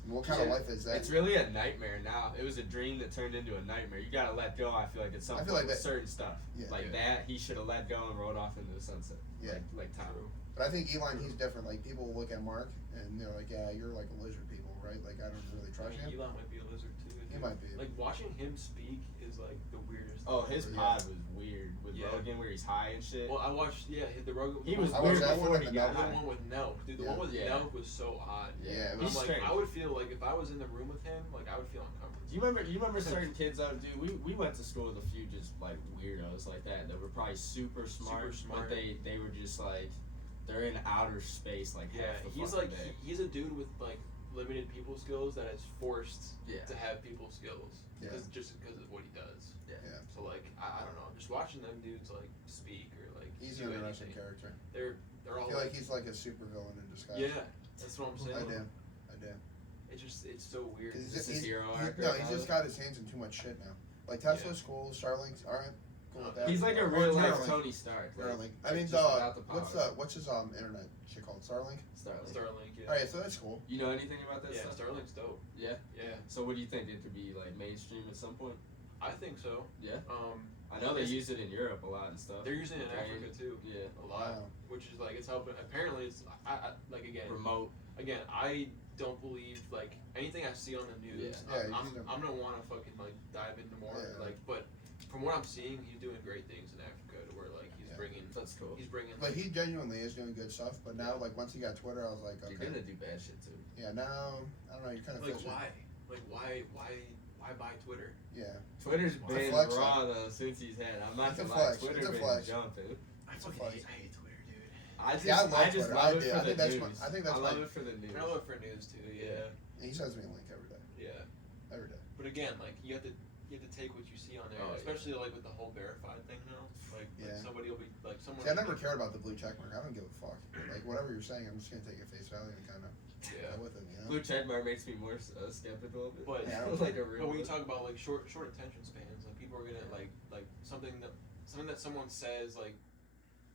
I mean, what kind of Yeah. life is that? It's really a nightmare now. It was a dream that turned into a nightmare. You gotta let go. I feel like at some I point feel like with that- certain stuff, Yeah. like Yeah. that, he should have let go and rode off into the sunset. Yeah. like Tom. True. But I think Elon, he's different. Like, people will look at Mark and they're like, yeah, you're like a lizard people, right? Like, I don't really I trust mean, him. Elon might be a lizard too. He dude. might be. Like watching him speak is like the weirdest. Oh, thing his ever. pod was weird with Yeah. Rogan where he's high and shit. Well, I watched hit the Rogan. He was I weird watched that one before and he the got Nelk The high. one with Nelk, dude. The Yeah. one with Yeah. Nelk was so odd. Yeah, it And was He's I'm like, strange. I would feel like if I was in the room with him, like I would feel uncomfortable. Do you remember certain kids out, dude? We went to school with a few just like weirdos like that were probably super smart, smart. but they were just like they're in outer space like Yeah, half the he's fucking like day. he's a dude with like limited people skills that is forced Yeah. to have people skills Yeah. because of what he does. Yeah. Yeah. So like I don't know, just watching them dudes like speak or like He's do an interesting anything, character. they're I all feel like he's like a super villain in disguise. yeah, that's what I'm saying. I do. It's so weird. 'Cause This is hero arc no, right he's now, just got his hands in too much shit now. Like Tesla's cool, Starlink's alright, cool with that. He's like a Or real life Neuralink. Tony Stark. Like, Neuralink. I mean, just without the what's power. what's his internet shit called? Starlink. Starlink. Starlink, yeah. Alright, so that's cool. You know anything about that Yeah, stuff? Starlink's dope. Yeah. Yeah, So what do you think? It could be like mainstream at some point? I think so. Yeah. Um, I know they It's- use it in Europe a lot and stuff. they're using it in Ukraine. Africa too, Yeah. a lot, Wow. which is like it's helping. Apparently, it's I like again, I don't believe like anything I see on the news. Yeah. Yeah, I'm gonna want to fucking like dive into more. Yeah. Like, but from what I'm seeing, he's doing great things in Africa to where like he's Yeah. bringing That's cool. Like he genuinely is doing good stuff, but now like once he got Twitter, I was like, You're okay, gonna do bad shit too. yeah, now I don't know, you're kind of like why buy Twitter? Yeah, Twitter's It's a been flex, raw though since he's had. I'm not It's a gonna lie, flex. Twitter It's a been flex. jumping. I It's a fucking flex. hate Twitter, dude. I just, Yeah, I love just Twitter. love I it do. for I the think that's news. my- I think that's I love my- it for the news. I love it for news too. Yeah, and he sends me a link every day, yeah. every day. But again, like you have to take what you see on there, Oh, yeah. especially like with the whole verified thing now. Like Yeah. somebody will be like someone. See, I never cared about the blue check mark. I don't give a fuck. Like whatever you're saying, I'm just gonna take it face value and kind of Yeah. go with it. You know? Blue check mark makes me more skeptical of it. But- Yeah, like a real. But when you one. talk about like short attention spans, like people are gonna like something that someone says like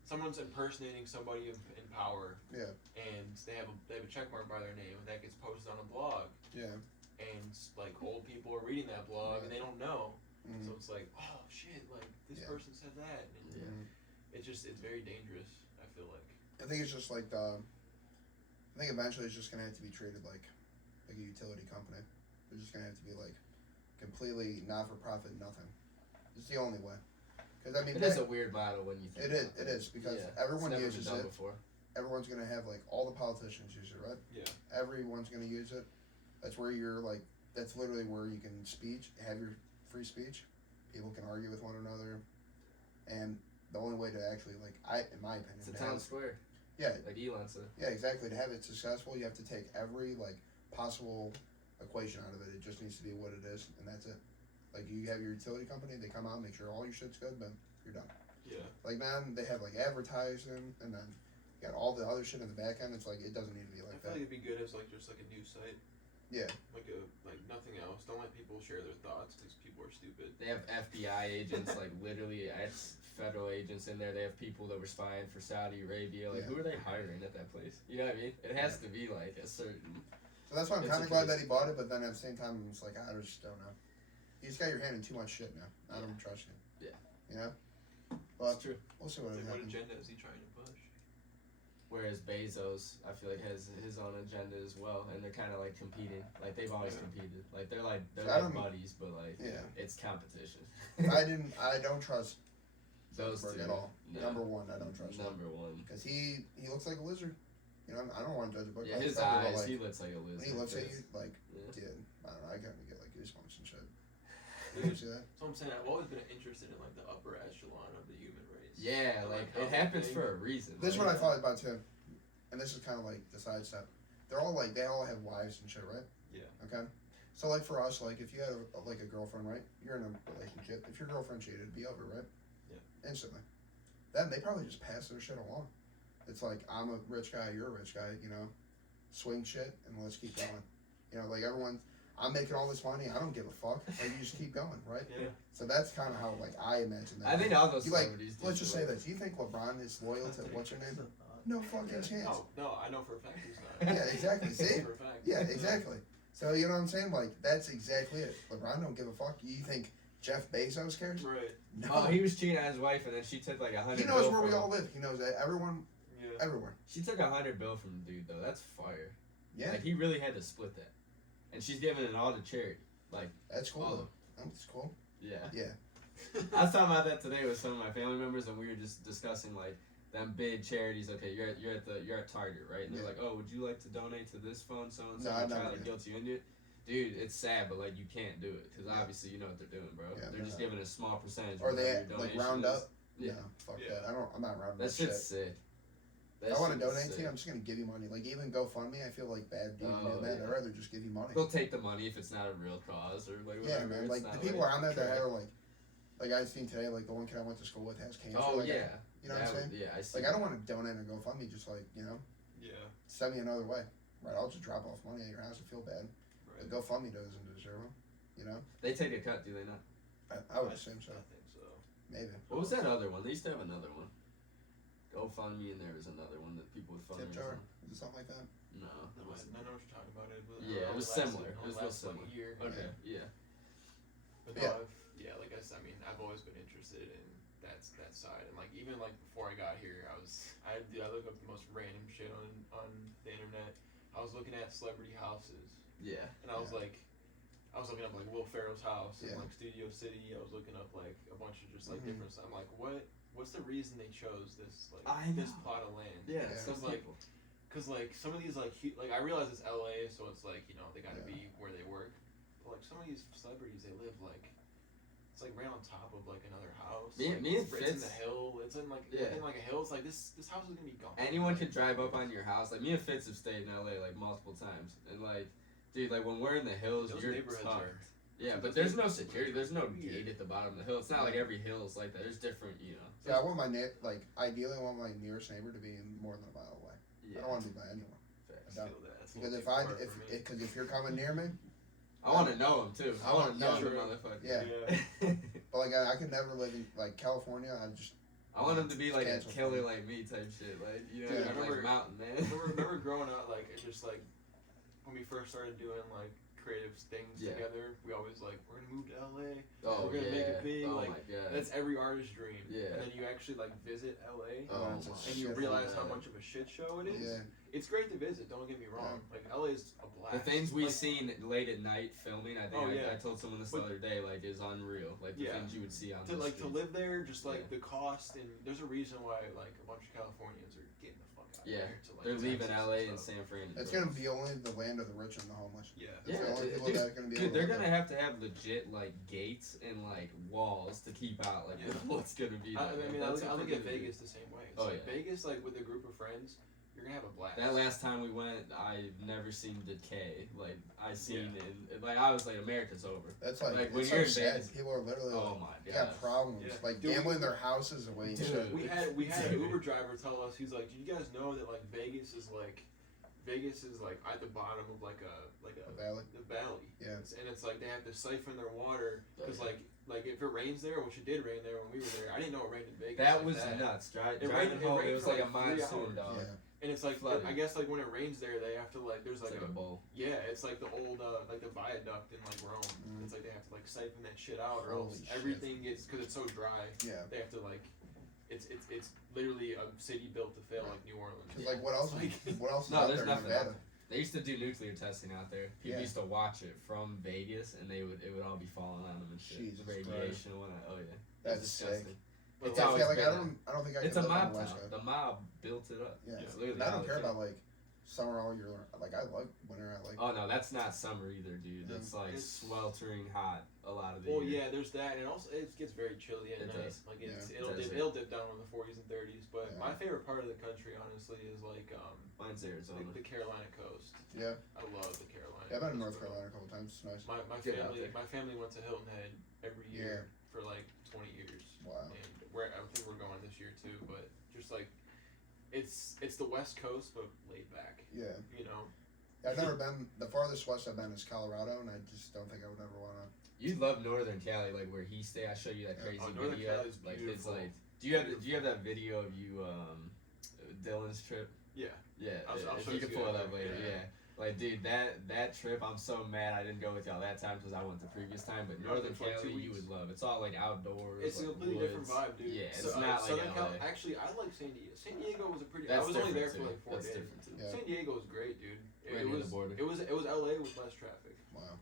someone's impersonating somebody in power. Yeah. And they have a check mark by their name, and that gets posted on a blog. Yeah. And like old people are reading that blog and they don't know, Mhm. so it's like, oh shit, like this Yeah. person said that. And Yeah. Mhm. it's very dangerous. I feel like. I think it's just like I think eventually it's just gonna have to be treated like a utility company. They're just gonna have to be like completely not for profit, nothing. It's the only way. Because I mean, It is a weird model when you think. it is. about It it. is because Yeah. everyone It's never uses been done it. before. everyone's gonna have like all the politicians use it, right? Yeah. Everyone's gonna use it. That's where you're like. That's literally where you can have your free speech. People can argue with one another, and the only way to actually in my opinion, it's a town square. Yeah. Like Elon said. Yeah, exactly. To have it successful, you have to take every possible equation out of it. It just needs to be what it is, and that's it. Like you have your utility company, they come out, make sure all your shit's good, then you're done. Yeah. Like man, they have advertising, and then you got all the other shit in the back end. It's like it doesn't need to be like I feel that. like it'd be good as just a news site. Yeah. Like nothing else. Don't let people share their thoughts because people are stupid. They have FBI agents, literally, federal agents in there. They have people that were spying for Saudi Arabia. Who are they hiring at that place? You know what I mean? It has to be a certain. So that's why I'm kind of glad that he bought it, but then at the same time, I'm just like, I just don't know. You just got your hand in too much shit now. I don't trust you. Yeah. You know? But it's true. We'll see what What happens. agenda is he trying to push? Whereas Bezos, I feel like has his own agenda as well, and they're kind of competing. They've always competed. They're buddies, but it's competition. I don't trust those Zuckerberg two at all. No. Number one, I don't trust him. Number one. Because he looks like a lizard. You know, I don't want to judge a book. Yeah, by his its cover, but, eyes, he looks like a lizard. when he looks at you, yeah. dude, I don't know, I kind of get goosebumps and shit. You see that? So I'm saying I've always been interested in the upper echelon of the human race. Yeah, And, it how they happens think. for a reason. This is what I thought about too. And this is kind of the side step. They're all they all have wives and shit, right? Yeah. Okay. So for us, if you had a girlfriend, right? You're in a relationship. If your girlfriend cheated, it'd be over, right? Yeah. Instantly. Then they probably just pass their shit along. It's I'm a rich guy, you're a rich guy, you know, swing shit and let's keep going. You know, everyone, I'm making all this money, I don't give a fuck. You just keep going, right? Yeah. So that's kind of how I imagine that. I think all those you celebrities do let's just shit say this. Do you think LeBron is loyal to what's her name? No fucking chance. No, I know for a fact he's not. Yeah, exactly. See? For a fact. Yeah, exactly. So you know what I'm saying? That's exactly it. LeBron don't give a fuck. You think Jeff Bezos cares? Right. No. Oh, he was cheating on his wife, and then she took $100. He knows bill where we from all him. live. He knows that. Everyone, Yeah. everywhere. She took $100 bill from the dude though. That's fire. Yeah, He really had to split that, and she's giving it all to charity. that's cool. all Though. That's cool. Yeah. Yeah. I was talking about that today with some of my family members, and we were just discussing them big charities. Okay, you're at Target, right? And they're Yeah. like, oh, would you like to donate to this fund? So and so, No, I and try never to do. guilt you into it. Dude, it's sad, but you can't do it because Yeah. obviously you know what they're doing, bro. Yeah, they're just no. giving a small percentage. Or of they whatever your donation round is. up. Yeah. No, fuck Yeah. that. I'm not rounding That up shit. shit's sick. If I want to donate to you, I'm just gonna give you money. Even GoFundMe, I feel bad doing Oh, that. yeah. I'd rather just give you money. They'll take the money if it's not a real cause or whatever. Yeah, man. It's The not people on there that trash. are I seen today, the one kid I went to school with has cancer. Oh yeah. You know what I'm saying? Yeah, I see. I don't want to donate or GoFundMe. Just Yeah. send me another way. Right? I'll just drop off money at your house and feel bad. Right. But GoFundMe doesn't deserve them. You know? They take a cut, do they not? I would assume so. I think so. Maybe. What was that other one? They used to have another one. GoFundMe, and there was another one that people would fund. Tip jar? Is it something like that? No, I it wasn't. know what you're talking about. Yeah, it was similar. It was real similar. A year. Okay, yeah. But Yeah. like I said, I've always been interested in that side, and even before I got here, I looked up the most random shit on the internet. I was looking at celebrity houses, Yeah. and I was I was looking up Will Ferrell's house Yeah. and Studio City. I was looking up a bunch of just Mhm. different stuff. I'm like, what's the reason they chose this I this know. plot of land? Yeah, Yeah. some people. Cause some of these I realize it's LA, so it's they gotta Yeah. be where they work. But some of these celebrities, they live it's right on top of another house. Me and it's in Fitz- the hill. It's in Yeah. within a hill. It's this house is gonna be gone. Anyone can drive up on your house. Me and Fitz have stayed in LA multiple times, and dude, when we're in the hills, Those you're neighborhoods tucked. are- Yeah, but those there's no neighborhoods security. are There's no weird. gate at the bottom of the hill. It's not like every hill is like that. There's different, Yeah, I want my ideally, I want my nearest neighbor to be more than a mile away. Yeah. I don't want to be by anyone. Facts. I feel that. It's a Because little if too I far for me. because if you're coming near me, I want to know him too. I want to know yeah, the sure. motherfucker. Yeah. but I could never live in California. I want him to be a Cancel killer for me. like me type shit. Yeah, I'm I remember- mountain man. remember growing up, it just when we first started doing creative things Yeah. together, we always we're gonna move to LA. Oh We're gonna make yeah. it big, Oh like, my god. That's every artist's dream. Yeah. And then you actually visit LA, Oh That's a my. and you shit realize hole, how man. much of a shit show it is. Yeah. It's great to visit. Don't get me wrong. LA is a blast. The things we've seen late at night filming, I think Oh, yeah. I told someone this the But- other day, is unreal. The Yeah. things you would see on to the to live there, just Yeah. the cost, and there's a reason why a bunch of Californians are getting the fuck out. Yeah, there to, like, they're leaving Texas LA and and stuff. San Fran. It's gonna be only the land of the rich and the homeless. Yeah. That's the only people dude, that are gonna be dude, able they're to gonna have to have legit like gates and like walls to keep out like Yeah. what's gonna be. I there. mean, That's I what look they're at gonna do. Vegas the same way. It's Oh, like yeah. Vegas, like with a group of friends, you're gonna have a blast. That last time we went, I never seen decay. Like I seen it. Like I was like, America's over. That's like, Like, when it's you're so in sad. Vegas- People are literally Oh like, my got god. problems, Yeah. like Dude, gambling their houses away and Dude. shit. We had an Dude. Uber driver tell us, he's like, "Do you guys know that like Vegas is like at the bottom of like a Valley. the valley? Yeah. And it's like they have to siphon their water because like if it rains there, which it did rain there when we were there. I didn't know it rained in Vegas. That like was that. nuts. It Driving rained- home, it rained it was for, like a like, 3 monsoon, hours. dog. Yeah. And it's like Flooded. I guess like when it rains there, they have to like there's It's like like a bowl. it's like the old like the viaduct in like Rome. Mm. It's like they have to like siphon that shit out or Holy else shit. everything gets because it's so dry. Yeah. They have to like it's literally a city built to fail like New Orleans. Cause like what else? Like- What else is No, out there's there in nothing Nevada? out there. They used to do nuclear testing out there. People Yeah. used to watch it from Vegas, and it would all be falling on them and shit. Jesus Radiation and whatnot. Oh yeah, That's it's sick. disgusting. But It's Yeah, always like been I don't think I It's could a live on mob the West town. Coast. The mob built it up. Yeah. It's literally I don't all care it about like summer all year. Like I like winter. I like. Oh no, that's not summer either, dude. Yeah. It's like It's- sweltering hot a lot of the well, year. yeah, there's that, and also it gets very chilly at It night. does. Like Yeah. it'll It does. dip, it'll dip down in the 40s and 30s. But Yeah. my favorite part of the country, honestly, is like Mine's Arizona. the Carolina coast. Yeah. I love the Carolina. Yeah, I've been in coast, North bro. Carolina a couple times. It's nice. My Get out family there. my family went to Hilton Head every year for like 20 years. Wow. And I think we're going this year too. But just like it's the West Coast, but laid back. Yeah. You know. I've never been. The farthest west I've been is Colorado, and I just don't think I would ever want to. You love Northern Cali, like where he stay. I show you that crazy Oh, Northern video. Cali's Like it's beautiful. like, do you have that video of you Dylan's trip? Yeah. Yeah, I'll if show you it can to pull you it up after. later. Yeah. Yeah. Like, dude, that trip, I'm so mad I didn't go with y'all that time because I went the previous time. But You Northern went for like 2 Cali, you weeks. would love. It's all like outdoors. It's a like completely different woods. vibe, dude. Yeah, it's So, not like Southern LA. Actually, I like San Diego. San Diego was a pretty. That's I was only there different, for like too. 4 That's days. different too. Yeah. San Diego was great, dude. Right near the border. It was LA with less traffic. Wow.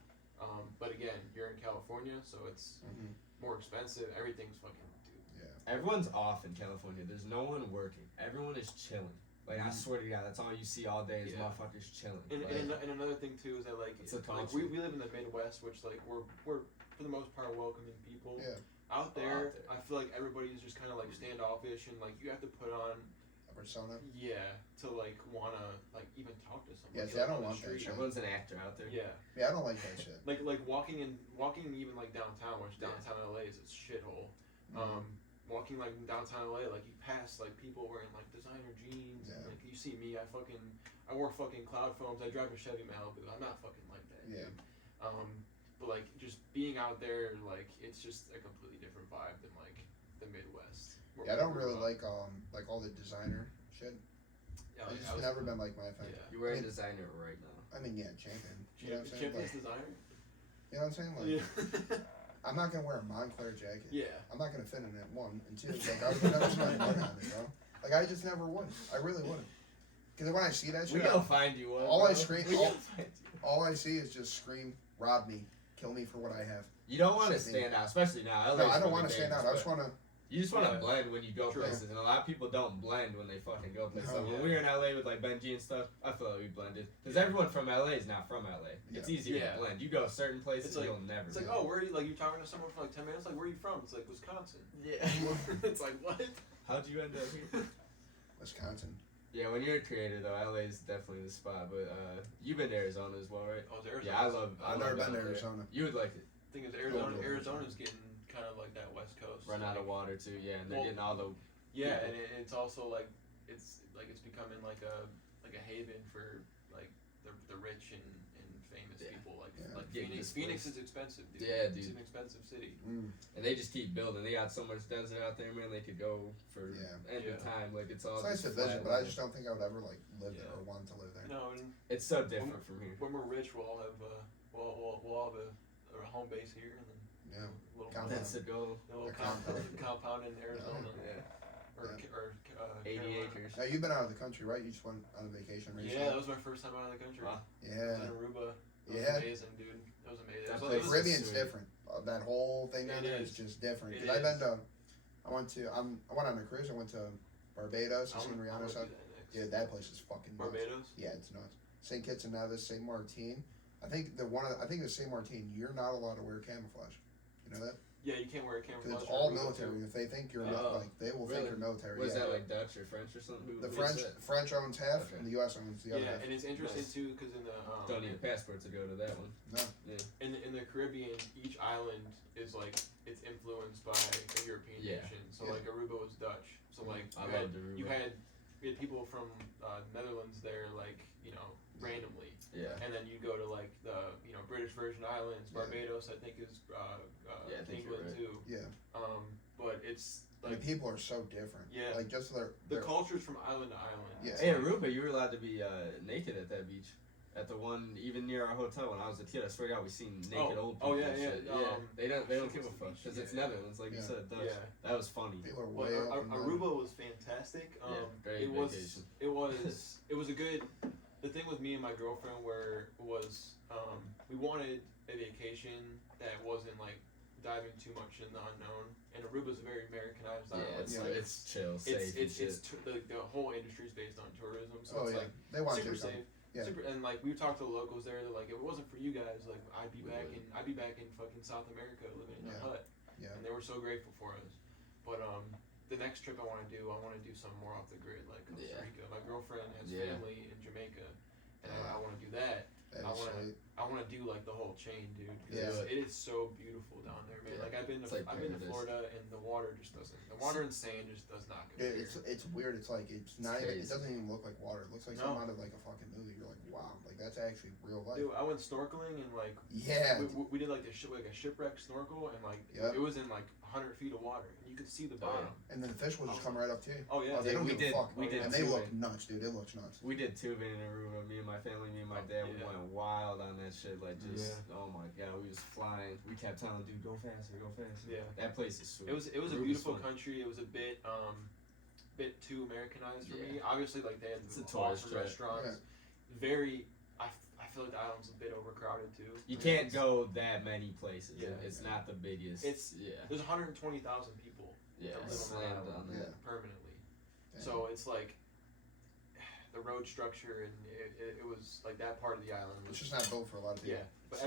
But again, you're in California, so it's Mm-hmm. more expensive. Everything's fucking dude. Yeah. Everyone's off in California. There's no one working. Everyone is chilling. Like, I swear to God, that's all you see all day is Yeah. motherfuckers chilling. And, Like, and another thing too is that like It's a like culture. we live in the Midwest, which like we're for the most part welcoming people. Yeah. Out there, out there. I feel like everybody's just kind of like standoffish and like you have to put on A persona. to like wanna like even talk to somebody. Yeah, see, I don't on the want that street. shit. everyone's an actor out there. Yeah. Yeah, I don't like that shit. Like walking even like downtown, which downtown LA is a shithole. Walking like downtown LA, like you pass like people wearing like designer jeans. Yeah. And, like you see me, I wore fucking cloud foams. I drive a Chevy Malibu. I'm not fucking like that. Yeah. Dude. But like just being out there, like it's just a completely different vibe than like the Midwest. where Yeah, I don't we really grew up. like all the designer shit. Yeah, I like, just was- never been like my thing. Yeah. You're wearing I mean- designer right now. I mean, yeah, champion. You know what I'm saying? Champion's Like, designer. you know what I'm saying? Like, Yeah. I'm not gonna wear a Montclair jacket. Yeah. I'm not gonna fit in it. One and two. Like I would never spend money on it, bro. Like I just never would. I really wouldn't. Because when I see that We shit, gonna find you one. all bro. I scream- We all- gonna find you. all I see is just scream, rob me, kill me for what I have. You don't want to Shit, man. stand out, especially now. No, I don't want to stand out. I just want to. You just want to Yeah. blend when you go True. places, and a lot of people don't blend when they fucking go places. No. Like, when we were in LA with like Benji and stuff, I feel like we blended because everyone from LA is not from LA. It's easier Yeah. to blend. You go certain places, It's like- you'll never. It's like, blend. oh, where are you? Like you're talking to someone for like 10 minutes. Like, where are you from? It's like Wisconsin. Yeah. It's like what? How'd you end up here? Wisconsin. Yeah, when you're a creator though, LA is definitely the spot. But you've been to Arizona as well, right? Oh, it's Arizona. Yeah, I love. I've never love been to it out there. Arizona. You would like it. The thing is, Oh, Arizona's getting kind of like that West Coast. Run out of like- water too, yeah, and they're Well, getting all the. Yeah, people. and it's also like it's becoming like a haven for like the rich and famous Yeah. people. Like Yeah. like Getting Phoenix displaced. is expensive, dude. Yeah, It's dude. an expensive city. And they just keep building. They got so much desert out there, man. They could go for Yeah. any Yeah. time. Like it's all. It's nice to just visit, flat but I land. just don't think I would ever like live Yeah. there or want to live there. No, and It's so different from here. when we're rich, we'll all have we'll have a home base here and then Yeah. a little Compound. That's the goal. a little A compound. compound in Arizona Yeah. or Yeah. or 80 Carolina. acres. Now you've been out of the country, right? You just went on a vacation recently. Yeah, that was my first time out of the country. Wow. I was Yeah. in Aruba. It was Yeah. amazing, dude. It was amazing. That It was, place it The was, Caribbean's sweet. different. That whole thing down It there is is. just different. It Because I've been is. to, I went on a cruise. I went to Barbados. I I seen wanna Rihanna's do house. that next? Yeah, that place is fucking nuts. Barbados. Yeah, it's nuts. St. Kitts and Nevis, St. Martin. I think the St. Martin, you're not allowed to wear camouflage. You know that? Yeah, you can't wear a Because camouflage. it's all or Aruba, military. too. If they think you're Oh, like, they will think really? you're military. Was yeah. that like Dutch or French or something? The What is French that? owns half, Okay. and the U.S. owns the other Yeah, half. and it's interesting Nice. too because in the Don't need a passport to go to that one. in the Caribbean, each island is like it's influenced by a European Yeah. nation. So Yeah. like Aruba was Dutch. So like I you loved had, Aruba. you had we had people from Netherlands there, like randomly, Yeah. and then you go to like the British Virgin Islands, Yeah. Barbados, I think is Yeah, I think you're England right. too. Yeah. But it's I like mean, people are so different. Yeah. Like just the their cultures from island to island. Yeah. It's Hey, like- Aruba, you were allowed to be naked at that beach. At the one, even near our hotel when I was a kid, I swear to God, we seen naked old people. oh, yeah, and yeah, shit. Yeah. They don't shit, give a what's the fuck beach? because it's Yeah. Netherlands, like you Yeah. said. Dutch. Yeah. That was funny. people are Well, way up. and down. Aruba was fantastic. Great it was vacation. it was a good. The thing with me and my girlfriend was we wanted a vacation that wasn't like diving too much in the unknown. And Aruba's a very Americanized Yeah, island. it's, Yeah. like, it's chill, safe, and shit. The whole industry is based on tourism, so Oh it's yeah, like they want super to come. safe. Yeah. Super, and like we talked to the locals there, they're like, if it wasn't for you guys, like I'd be back in fucking South America living in a Yeah. hut. Yeah. And they were so grateful for us. But the next trip I want to do something more off the grid, like Costa Yeah. Rica. My girlfriend has Yeah. family in Jamaica, and Yeah. I want to do that. That I is wanna- sweet. I want to do like the whole chain, dude. 'Cause Yeah. it is so beautiful down there, man. Yeah. Like I've been to It's like I've been to paradise. Florida, and the water just doesn't. The water and sand just does not compare. It's weird. It's like it's not even. It crazy. doesn't even look like water. It looks like No. something out of like a fucking movie. You're like, wow, like that's actually real life. Dude, I went snorkeling and like Yeah. we did like a shipwreck snorkel, and like Yep. it was in like 100 feet of water, and you could see the bottom. And then the fish will just come right up to you. Oh yeah, Oh, they Yeah, don't we give did- a fuck. we did and they too, look like- nuts, dude. It looks nuts. We did tubing in Aruba. Me and my family, me and my dad, we Yeah. went wild on that shit. Like just, Yeah. oh my god, we was flying. We kept telling dude, go faster, go faster. Yeah. That place is sweet. It was a Aruba's beautiful fun. country. It was a bit too Americanized for me. Yeah. Obviously, like they had It's a awesome tourist trap. restaurants. Very, I feel like the island's a bit overcrowded too. You I mean, can't it's- go that many places. Yeah. It's not the biggest. It's- yeah, There's 120,000 people yeah. that live on that Slammed island on Yeah. that. permanently. Damn. So it's like the road structure, and it was like that part of the island was It's just not built for a lot of people. yeah. But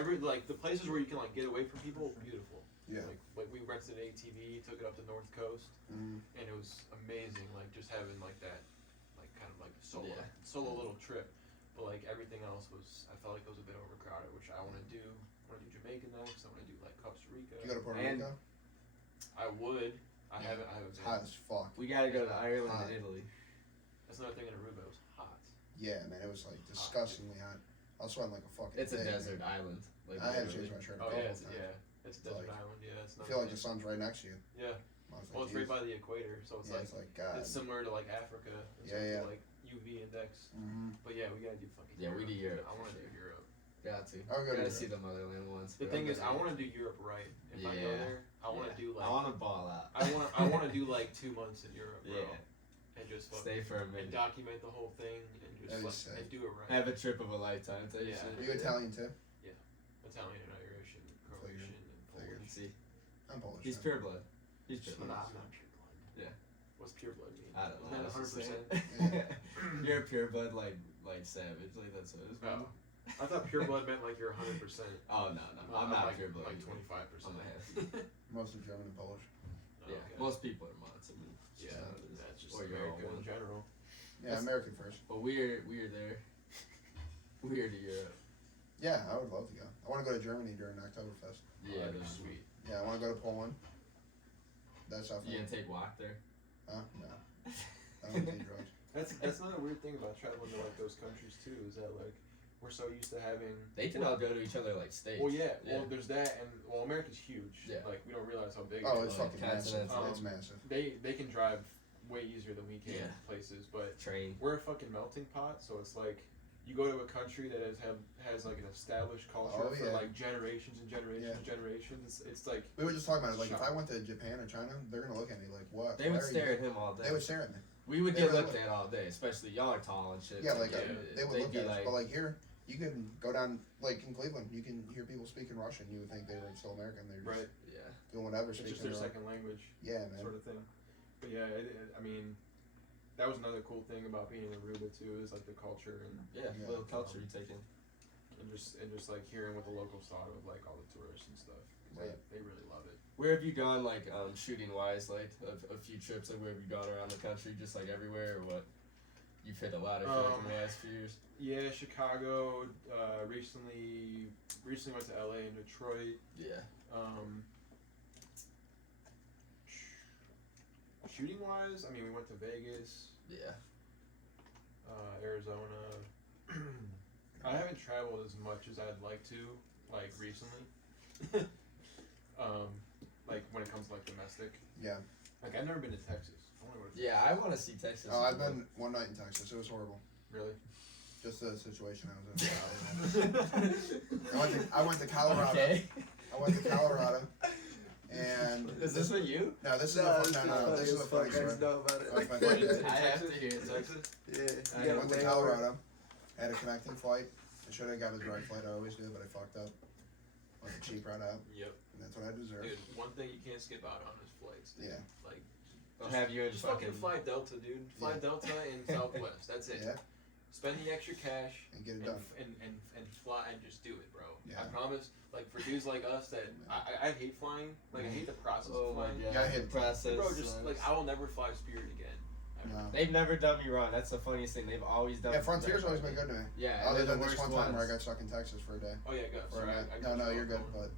the places where you can like get away from people, beautiful. Yeah. Like we rented an ATV, took it up the North Coast, Mm. and it was amazing. Like just having like that, like kind of like solo Yeah. solo little trip. But like everything else was, I felt like it was a bit overcrowded, which I want to do. I want to do Jamaica next. I want to do like Costa Rica. You go to Puerto And- Rico? I would. I Yeah. haven't It's been. hot as fuck. We gotta go to Ireland Hot. and Italy. That's another thing in Aruba. It was hot. Yeah, man, it was like disgustingly hot. I was sweating like a fucking. It's a pig, desert man. island. Like I had to literally. change my shirt. Oh a couple yeah, of times. it's a desert like- island. Yeah, it's I not. feel like the sun's right next to you. Yeah. I was Well, like, it's right "Jeez." by the equator, so it's Yeah, like it's like God. it's similar to like Africa. In Yeah, terms yeah. of, like UV index. Mm-hmm. But yeah, we gotta do fucking. Yeah, we do Europe I for want to sure. do Europe. Got to. I'll go to Gotta Europe. see the motherland ones. The but thing I'm is, I gonna- want to do Europe right. If I go Yeah. there, I want to do like. I want to ball out. I want to do like 2 months in Europe, bro. Yeah. And just fucking Stay for a and minute. document the whole thing and That'd just be like, sick. and do it right. Have a trip of a lifetime. Tell you Yeah. Are shit. you Italian too? Italian and Irish and Croatian and Figured. Polish. See, I'm Polish. he's man. pure blood. He's pure I'm blood. not pure blood. Yeah. What's pure blood mean? I don't know. Isn't that I was just 100%? saying. You're a pure blood, like savage. Like that's what it's. Oh. I thought pure blood meant like you're 100%. Oh no, I'm not like, pure blood. Like either. 25%. I'm a half. Mostly German and Polish. Yeah, most people are mods. I mean, it's just Yeah, how it is. that's just Or you're all America in one. general. Yeah, American first. But we're there. We're to Europe. Yeah, I would love to go. I want to go to Germany during Oktoberfest. Yeah, that'd be no. sweet. Yeah, I want to go to Poland. That's how. You gonna take walk there? Huh? No. I don't need drugs. That's another weird thing about traveling to like those countries too, is that like we're so used to having. They can all go to each other like states. Well, yeah. Well, there's that, and America's huge. Yeah. Like we don't realize how big. Oh, it it's is. fucking massive. continents. It's massive. They can drive way easier than we can Yeah. places, but Train. we're a fucking melting pot. So it's like you go to a country that has like an established culture Oh, for yeah. like generations and generations Yeah. and generations. It's like We were just talking about it. Like, if I Shock. went to Japan or China, they're gonna look at me like, "What?" They Why would are stare you? at him all day. They would stare at me. We would they get really looked would. at all day, especially y'all are tall and shit. Yeah, like Yeah. they would they'd look be at us. like, But like here, you can go down like in Cleveland. You can hear people speaking Russian. You would think they were still American. They're just right. doing whatever. It's just Speaking their their second language yeah, man. sort of thing. But yeah, I mean, that was another cool thing about being in Aruba too, is like the culture and Yeah, little culture you take in. and just like hearing what the locals thought of like all the tourists and stuff. Right. They really love it. Where have you gone, like, shooting wise, like, a few trips, like, where have you gone around the country, just, like, everywhere, or what? You've hit a lot, I feel like, in the last few years. Yeah, Chicago, recently went to LA and Detroit. Yeah. Shooting wise, I mean, we went to Vegas, Yeah. Arizona. I haven't traveled as much as I'd like to, like recently. Like when it comes to like domestic. Yeah. Like I've never been to Texas. I want to go to Texas. Yeah, I want to see Texas. Oh, I've been one night in Texas. It was horrible. Really? Just the situation I was in. I went to Colorado. Okay. I went to Colorado. And Is this for you? no, this is a this is a funny story. Know about That was my Wait, birthday. I have to hear it. Texas? Yeah. I went to Colorado. Had a connecting flight. I should have got a direct flight. I always do, but I fucked up. Went the cheap route out, Yep. and that's what I deserve. Dude, one thing you can't skip out on is flights. Dude. Yeah. Like, I'll have you in just fucking. fucking fly Delta, dude. Fly Yeah. Delta and Southwest. That's it. Yeah, Spend the extra cash and get it and, done. and fly and just do it, bro. Yeah. I promise. Like for dudes like us that I hate flying. Like I hate the process Oh of my flying. god. Yeah, I hate the process. Bro, just like I will never fly Spirit again. Ever. No. They've never done me wrong. That's the funniest thing. They've always done. Yeah, Frontier's always been good to me. Yeah. Other they're than the this worst one time where I ones. got stuck in Texas for a day. Oh yeah, go. For a Sorry, night. I No, cut you you're off, good. go on. But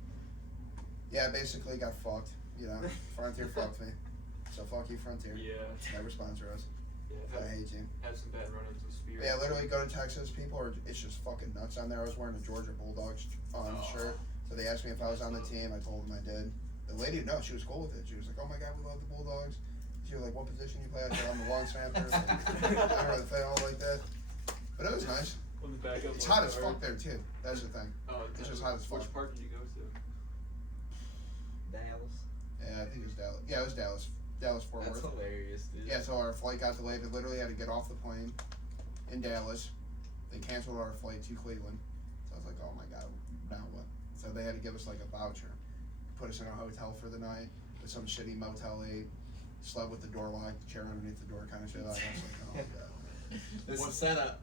yeah, basically got fucked. You know, Frontier fucked me. So fuck you, Frontier. Yeah. Never sponsor us. Yeah. I hate you. Had some bad run-ins with Spirit. Yeah, literally go to Texas. People are, it's just fucking nuts down there. I was wearing a Georgia Bulldogs shirt. So they asked me if I was on the team. I told them I did. The lady, no, she was cool with it. She was like, oh my god, we love the Bulldogs. She was like, what position you play? I said, I'm the long snapper. I don't really play all like that. But it was nice. On the back of It's the hot as car. fuck there too. That's the thing. Oh, It's just hot as fuck. Which part did you go to? Dallas. Yeah, I think it was Dallas. Yeah, it was Dallas. Dallas Fort That's Worth. hilarious, dude. Yeah, so our flight got delayed. We literally had to get off the plane in Dallas. They canceled our flight to Cleveland. So I was like, oh my god, now what? So they had to give us like a voucher, put us in a hotel for the night with some shitty Motel 8, slept with the door locked, chair underneath the door kind of shit. I was like, oh my god. This What- is setup.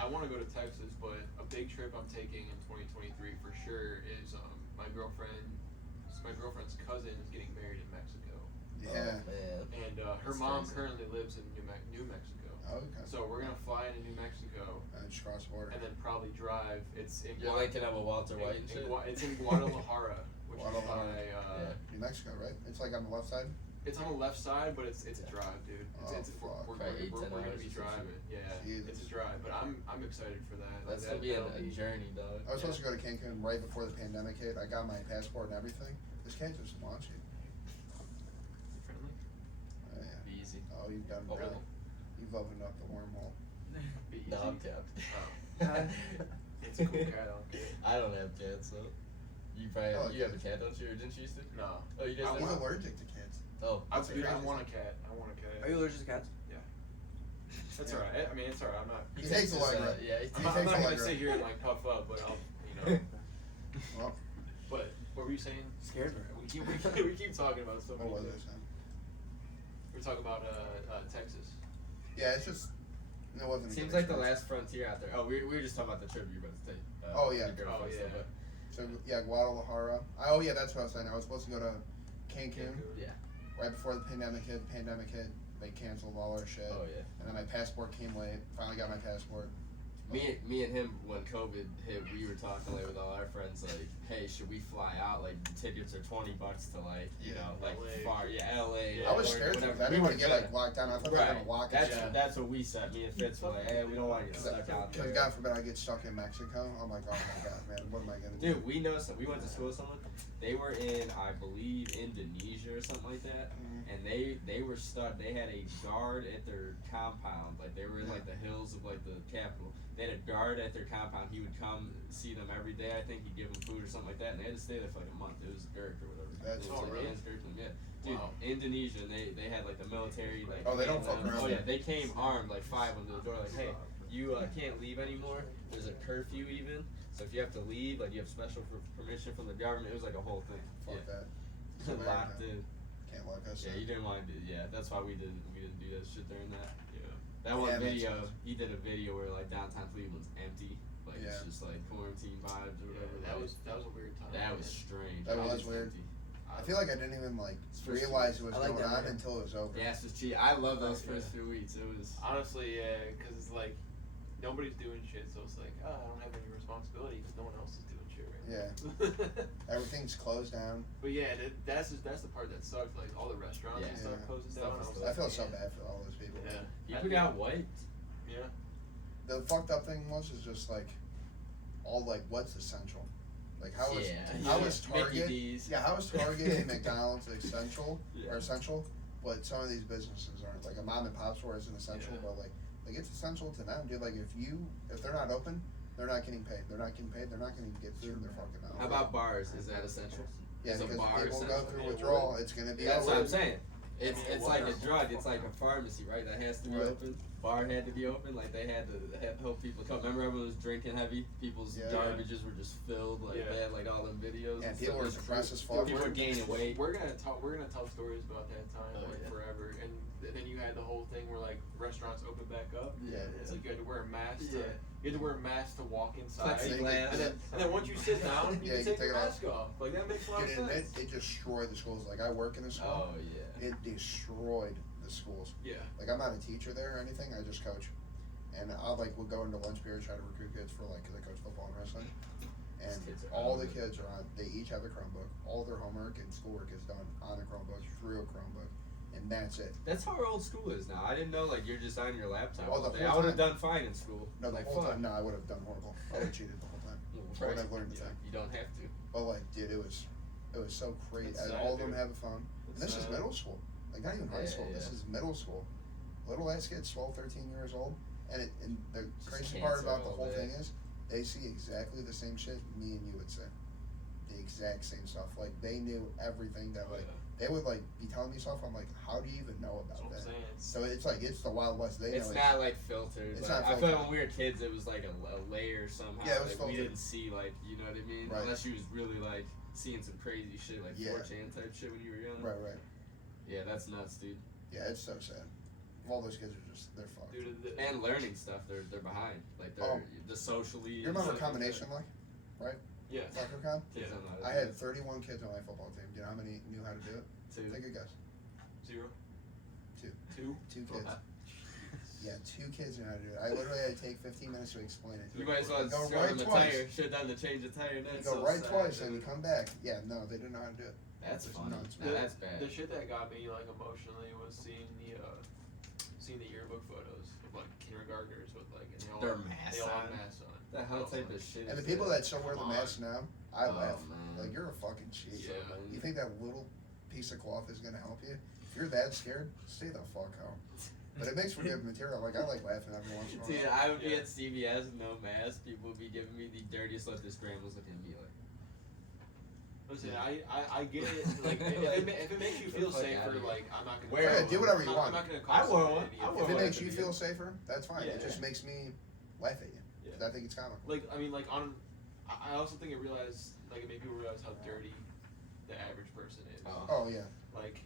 I want to go to Texas, but a big trip I'm taking in 2023 for sure is my girlfriend's cousin is getting married in Mexico, Yeah. Oh, man. and her That's mom crazy. currently lives in New Mexico. Oh, okay. So we're gonna fly into New Mexico Just cross the border. and then probably drive. It's in You're linking up with Walter White and shit. It's in Guadalajara, which is Guadalajara. by Yeah. New Mexico, right? It's like on the left side. it's on the left side, but it's a drive, dude. It's Oh, fuck. we're Probably 8-10 gonna hours be or some driving. Yeah, Jesus. it's a drive, but I'm excited for that. That's Like, gonna be a that'll journey, dog. I was supposed to go to Cancun right before the pandemic hit. I got my passport and everything. This Cancun's launchy. friendly. Oh, yeah. Be easy. Oh, you've done Oh, really. really? You've opened up the wormhole. Be easy. No, I'm capped. It's a cool cat. I don't have cats, so. You probably Oh, you have a okay. cat, don't you? Or didn't you used to? No, Oh, you just I He's want- allergic to kids. Oh, I that's want crazy. a cat. I want a cat. Are you allergic to cats? That's Yeah. alright. I mean, it's alright. I'm not. He takes his, Allegra. Yeah, he I'm takes not, I'm not takes gonna Allegra. sit here and like puff up, but I'll, you know. Well, But what were you saying? Scared me. We keep talking about so what many was things. this? We're talking about Texas. Yeah, it's just. It wasn't. a Seems good like the experience. last frontier out there. Oh, we were just talking about the trip you were about to take. Oh, yeah. the girlfriend Oh, stuff, yeah. but- So yeah, Guadalajara. Oh yeah, that's what I was saying. I was supposed to go to Cancun Yeah. right before the pandemic hit. Pandemic hit. They canceled all our shit. Oh yeah. And then my passport came late. Finally got my passport. Me and him, when COVID hit, we were talking like with all our friends, like, hey, should we fly out? Like, the tickets are $20 to like, you Yeah. know, like LA. far, LA. Yeah, I was or scared whatever. because I We didn't want were to get good. like locked down. I thought they were gonna lock us down. That's what we said. Me and Fitz were like, hey, we don't want to get stuck out Because there. God forbid I get stuck in Mexico. I'm like, oh my god, man, what am I gonna do? Dude, we know some. We went to school with someone. They were in, I believe, Indonesia or something like that. Mhm. And they were stuck. They had a guard at their compound. Like they were in like the hills of like the capital. They had a guard at their compound. He would come see them every day. I think he'd give them food or something like that. And they had to stay there for like a month. It was Dirk or whatever. That's it was oh, like really? Hans Dirkman, yeah. Dude, Wow. Indonesia. And they had like the military. Like Oh, they don't fuck handlers. around. Oh yeah, they came armed like 5 under the door. Like, hey, you can't leave anymore. There's a curfew even. So if you have to leave, like you have special permission from the government. It was like a whole thing. Fuck Yeah. that. Locked in. Can't look us. Yeah, you didn't want to do. Yeah, that's why we didn't do that shit during that. Yeah. That one Yeah, makes video, sense. he did a video where like downtown Cleveland's empty, like it's just like quarantine vibes or whatever. That like, was a weird time. that was strange. That How was it's weird. empty. I feel like I didn't even like It's first realize it few was I like going that on video. until it was over. Yeah, it's just cheap. I love those Yeah. first few weeks. It was. Honestly, yeah, because it's like nobody's doing shit, so it's like, oh, I don't have any responsibility because no one else is doing shit right Yeah. now. Everything's closed down. But yeah, that's the part that sucks. Like all the restaurants and Yeah. stuff Yeah. closing Stuff down. is I was still- I like, feel so man. bad for all those people. Yeah. People got wiped. Yeah. The fucked up thing was is just like all like what's essential. Like how is how is Target? Mickey D's. Yeah, how is Target and McDonald's essential Yeah. or essential? But some of these businesses aren't. Like a mom and pop store isn't essential, Yeah. but like it's essential to them, dude. Like if they're not open, they're not getting paid. They're not getting paid. They're not going to get food in their fucking mouth. How about bars? Is that essential? Yeah, is a because bar if people go essential? through Yeah, withdrawal, it's going to be. That's what over. I'm saying. It's Yeah, it's like a whatever. drug. It's like a pharmacy, right? That has to be Right. open. Bar had to be open. Like they had to help people come. Remember everyone was drinking heavy. People's Yeah. garbages were just filled. Like Yeah. they had like all them videos. Yeah, and people stuff. were It's depressed as true. fuck. People were gaining weight. We're gonna tell stories about that time Oh, like yeah. forever, and then you had the whole thing where like restaurants open back up. Yeah. It's like you had to wear a mask. Yeah. You had to wear a mask to walk inside. Plexiglass. And then once you sit down, you Yeah, can you take take your it off. mask off. Like that makes a lot of Dude, and sense. it destroyed the schools. Like I work in a school. Oh yeah. It destroyed the schools. Yeah. Like I'm not a teacher there or anything. I just coach, and I like would go into lunch period try to recruit kids for like because I coach football and wrestling, and These kids are all the hungry. kids are on. They each have a Chromebook. All their homework and schoolwork is done on a Chromebook through a Chromebook, and that's it. That's how our old school is now. I didn't know like you're just on your laptop. Oh, all the day. whole I would have time. done fine in school. No, the like whole fuck. time. No, I would have done horrible. I would have cheated the whole time. Well, I would right. have learned the Yeah, thing. you don't have to. But like, dude, it was so crazy. It's And sad, all of them dude. have a phone. And this is sad. middle school. Like not even high Yeah, school. This yeah. is middle school. Little ass kids, 12, 13 years old. And the Just crazy cancer part about the all whole day. thing is they see exactly the same shit me and you would say. The exact same stuff. Like they knew everything that like they would like be telling me stuff. I'm like, how do you even know That's about what I'm that? saying. So it's like it's the Wild West. They It's know not like filtered. it's Like, not I feel like filtered. when we were kids, it was like a layer somehow. Yeah, it was like, we filtered. didn't see like you know what I mean. Right. Unless you was really like seeing some crazy shit like Yeah. 4chan type shit when you were young. Right. Yeah, that's nuts, dude. Yeah, it's so sad. All those kids are just they're fucked. Dude, And learning stuff, they're behind. Like they're Oh. the socially. You remember and stuff like combination like yeah. soccer com? that. Kids Yeah. don't know how to I do had it. 31 kids on my football team. Do you know how many knew how to do it? Two. Take a guess. 0. Two. 2. 2 kids. Yeah, 2 kids knew how to do it. I literally had to take 15 minutes to explain it. You might as well Go throw right them the twice. tire. Should have done the change of tire. You That's go so right sad, twice and you dude. come back. Yeah, no, they didn't know how to do it. That's It's funny. nuts. Now that's bad. The shit that got me like emotionally was seeing the yearbook photos of like kindergartners with like and they all Their they masks all had on. masks on. The hell type of shit. And the is people that? that still wear the Come on. mask now, I Oh, laugh. man. Like, you're a fucking cheat. Yeah. You think that little piece of cloth is going to help you? If you're that scared, stay the fuck home. But it makes for good material. Like, I like laughing every once in a Dude, while. I would be Yeah. at CVS with no mask. People would be giving me the dirtiest look. This grandma was looking at me like, Listen, I get it. Like if it makes you feel Fuck safer, outta here. like I'm not gonna. Wear Yeah, do whatever you I'm want. not gonna I call wore somebody one. an idiot. I wore If it one. makes you feel safer, that's fine. Yeah, It just yeah. makes me laugh at you. Yeah. 'Cause I think it's comical. Like I mean, like on. I also think it realized like it made people realize how dirty the average person is. Oh, yeah. Like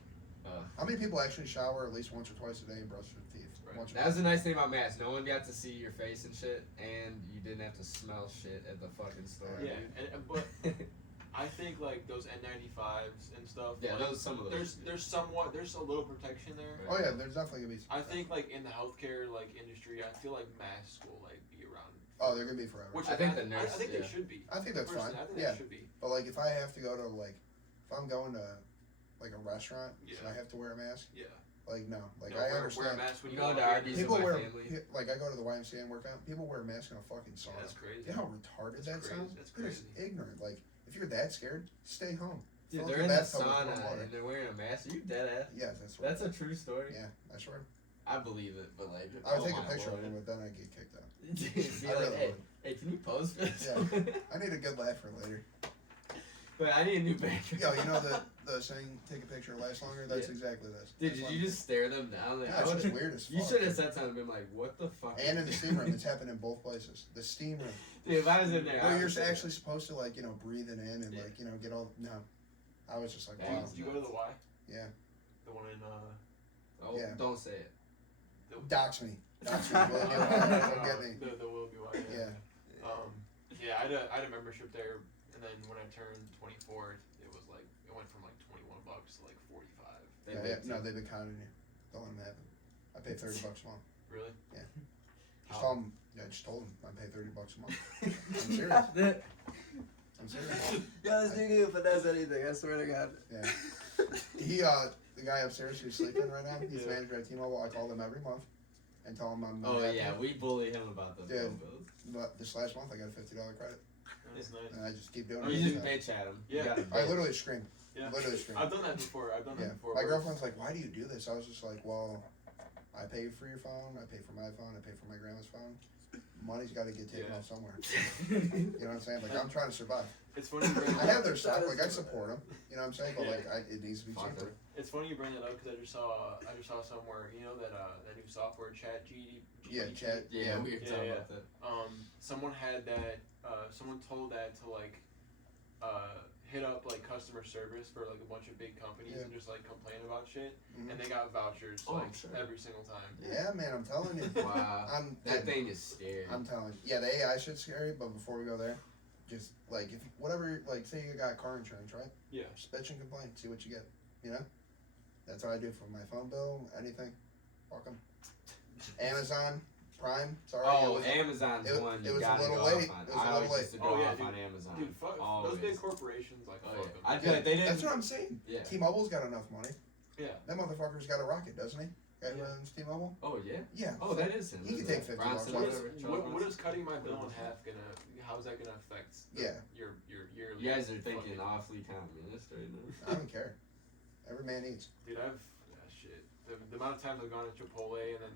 How many people actually shower at least once or twice a day and brush their teeth? Right. Once or that was the nice thing about masks. No one got to see your face and shit, and you didn't have to smell shit at the fucking store. yeah, but I think like those N95s and stuff. Yeah, like, those some of those. there's a little protection there. Oh, yeah, there's definitely going to be. I think like in the healthcare like industry, I feel like masks will like be around. Oh, they're going to be forever. Which I think the nurse- I think yeah. they should be. I think that's Personally, fine. I think Yeah. they should be. But, like, if I have to go to, like, if I'm going to, like, a restaurant, Yeah. and I have to wear a mask, Yeah. like, no. Like, No, I wear a understand. mask when You you go go to out. Arby's People with my wear, family. like, I go to the YMCA and work out, people wear masks in a fucking Yeah, sauna. that's crazy. You know how retarded That's that crazy. sounds? That's That is crazy. ignorant. Like, if you're that scared, stay home. Dude, Fill they're up in your the bathtub with warm sauna water. and they're wearing a mask. Are you dead ass? Yes, that's right. That's a true story. Yeah, I swear. I believe it, but like, I would oh take a my picture of Lord. him, but then I'd get kicked out. Be I like, really hey, would. hey, can you pose for this? Yeah. I need a good laugh for later. But I need a new background. Yo, you know the saying, take a picture, lasts longer? That's exactly this. Dude, That's did why- you just stare them down? Like, Yeah, I it's just would've- weird as fuck. You should have said something and been like, what the fuck? And in the is steam room, this? it's happened in both places. The steam room. Dude, if I was in there, I Where you're would say actually supposed to, like, breathe it in and, Yeah. like, get all. No. I was just like, Yeah, wow. Did you go to the Y? Yeah. The one in Oh, Yeah. don't say it. Dox me. Dox me. Don't get me. The Willoughby one. Yeah. Yeah, I had a membership there, and then when I turned 24, it went from like $21 to like 45. No, they've been counting you. Don't let them have it. I pay $30 a month. Really? Just tell them. Yeah, I just told them I pay $30 a month. I'm serious. I'm serious. Yeah, this nigga finesse anything. I swear to God. Yeah. He the guy upstairs who's sleeping right now. He's manager at T-Mobile. I call him every month and tell him I'm. Oh happy. yeah, we bully him about the phone bills. But this last month I got a $50 credit, That's nice. and I just keep doing Or it. you just bitch at him. You Yeah. gotta I bitch. literally scream. Yeah. Literally scream. I've done that before. My girlfriend's like, "Why do you do this?" I was just like, "Well, I pay for your phone. I pay for my phone. I pay for my grandma's phone. Money's got to get taken off somewhere." You know what I'm saying? Like I'm trying to survive. It's funny. You bring I that have up. their stuff. Like I support them. You know what I'm saying? But like it needs to be Fuck cheaper. It's funny you bring that up because I just saw somewhere. You know that new software Chat GD. Yeah, chat. Yeah, we were talking Yeah. about that. Someone had that. Someone told that to like hit up like customer service for like a bunch of big companies and just like complain about shit, and they got vouchers every single time. Yeah, man, I'm telling you. Wow. That thing is scary. I'm telling you. Yeah, the AI shit's scary, but before we go there, just like if whatever, like say you got car insurance, right? Yeah. Just bitch and complain, see what you get. You know, that's what I do for my phone bill, anything. Fuck 'em. Amazon Prime. Sorry. Oh, Amazon's one it you was a gotta little go late. off on. It was a I always little used to late. go Oh, yeah, off dude. on Amazon. Dude, fuck Always. those big corporations. Like, Oh, fuck yeah. them. I feel like they That's didn't. what I'm saying. Yeah. T-Mobile's got enough money. Yeah. That motherfucker's got a rocket, doesn't he? Guy who Yeah. runs T-Mobile. Oh yeah. Yeah. Oh, that is him. He isn't could take it? 50 Bronson, bucks. whatever. What is cutting my bill in half gonna? How is that gonna affect? Your yearly. You guys are thinking fucking- awfully communist right now. I don't care. Every man eats. Dude, shit. The amount of times I've gone to Chipotle and then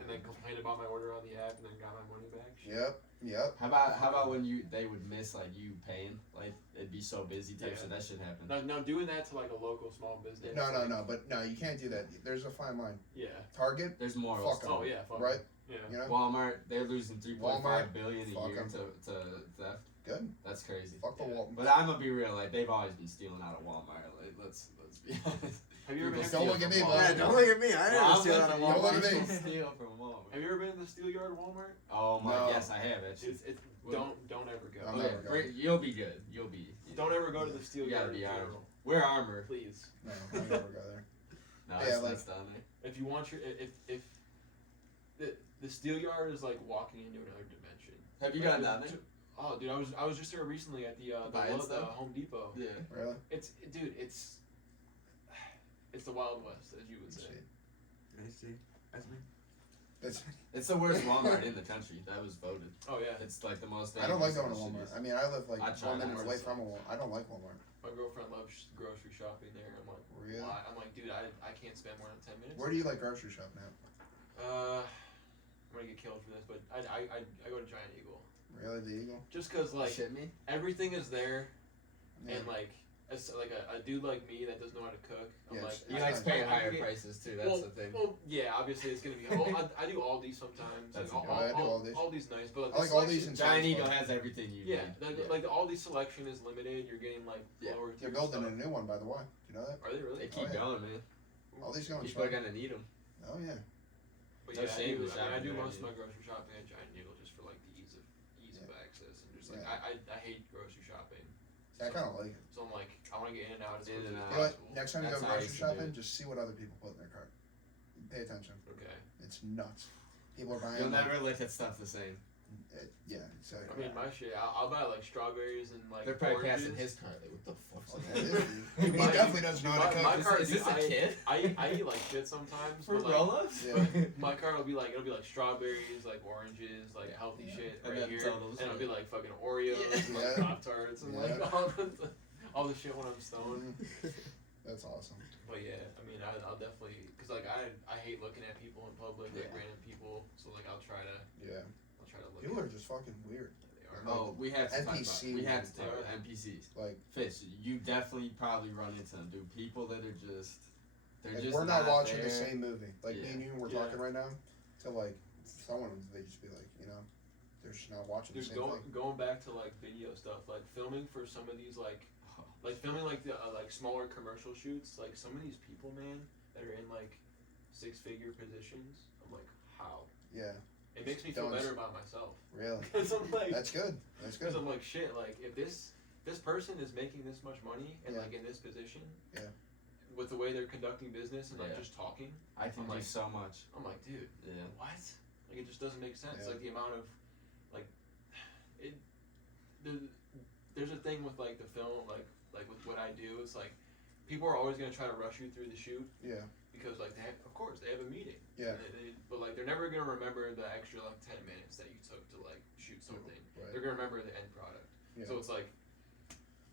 and then complained about my order on the app and then got my money back. Shit. Yep. How about when they would miss like you paying, like it'd be so busy type shit, that should happen. Now doing that to like a local small business. No, but no, you can't do that. There's a fine line. Yeah. Target, There's more. Fuck 'em. Oh yeah. Fuck right? Yeah. You know, Walmart, they're losing 3.5 Walmart, billion a fuck year 'em. to theft. good. That's crazy. Fuck the Walmart. But I'm gonna be real, like they've always been stealing out of Walmart. Like let's be honest. Have you ever been? Don't look at me, from bud. Yeah, Walmart. don't look at me. I didn't steal out of Don't look Walmart. at me. People steal from Walmart. Have you ever been to the Steel Yard at Walmart? Oh my, No. yes I have actually. It's Well, don't ever go. I'm Okay, never going. you'll be good. You'll be. Don't ever go to the Steel You Yard. gotta be in armed. general. Wear armor. Please. No, I never go there. No, Yeah, that's down there. If you want if the Steel Yard is like walking into another dimension. Have you gotten down there? Oh, dude, I was just there recently at the Buying stuff? Home Depot. Yeah. Really? It's the Wild West, as you would say. I see. That's me. It's the worst Walmart in the country. That was voted. Oh yeah. It's like the most. I don't like going to dangerous Walmart. I mean, I live like I try 1 minute not away to. from a Walmart. I don't like Walmart. My girlfriend loves grocery shopping there. I'm like, Really? why? I'm like, dude, I can't spend more than 10 minutes. Where do you like grocery shopping at? I'm gonna get killed for this, but I go to Giant Eagle. Really, the Eagle? Just cause cities. like Shit me. everything is there, Yeah. and like a dude like me that doesn't know how to cook. I'm Yeah, like, He I likes know. paying I higher can get- prices too. That's well, the thing. Well, yeah, obviously it's gonna be. I do Aldi sometimes. That's like, okay. I do Aldi's. Aldi's nice, but I like the Aldi's selection- and Giant Sam's Eagle Club. has everything you Yeah, need. like the Aldi selection is limited. You're getting like Yeah. lower They're tier building stuff. a new one, by the way. Do you know that? Are they really? They keep Oh, yeah. going, man. Aldi's going People are strong. gonna need them. Oh, yeah. But No yeah, shame in I shopping do there, most of yeah. my grocery shopping at Giant Eagle just for like the ease of access and just like Yeah. I hate grocery shopping. I kind of like it. So I'm like I want to get in and out as In quickly and as out. You know what? possible. Next time you That's go how I grocery used to do shopping, it. just see what other people put in their cart. Pay attention. Okay. It's nuts. People are buying. You'll like, never look at stuff the same. yeah, I exactly. mean my shit. I'll buy like strawberries and like They're probably oranges. passing his card. Like, what the fuck's Oh, that? that is, dude. He My- definitely doesn't know how to my cook. cart- Is this a kid? I eat like shit sometimes. For but, like, roll-ups? Yeah. my card will be like strawberries, like oranges, like healthy shit And right then here, totals, and it'll yeah. be like fucking Oreos, Yeah. like Yeah. Pop Tarts, and like Yeah. all the shit when I'm stoned. That's awesome. But yeah, I mean, I'll definitely, cause like I hate looking at people in public, like Yeah. random people. So like I'll try to look. People at are just fucking weird. they are. Oh, we have to talk about. NPC We have to ones, talk about yeah. NPCs. Like, Fitz, you definitely probably run into them, dude. People that are just. They're like just we're not watching there. the same movie. Like me and you, we're Yeah. talking right now. To like someone, they just be like, they're just not watching the Dude, same thing. going back to like video stuff, like filming for some of these like Like filming like the like smaller commercial shoots, like some of these people, man, that are in like 6-figure positions. I'm like, how? Yeah. It makes me feel better about myself. Really? Because I'm like, that's good. That's good. Because I'm like, shit. Like if this person is making this much money and like in this position, with the way they're conducting business and like just talking, I can do so much. I'm like, dude, what? Like it just doesn't make sense. Yeah. Like the amount of, like, it. There's a thing with like the film, like with what I do. It's like people are always gonna try to rush you through the shoot. Yeah. Because like they have a meeting. Yeah. But like they're never gonna remember the extra like 10 minutes that you took to like shoot something. Right. They're gonna remember the end product. Yeah. So it's like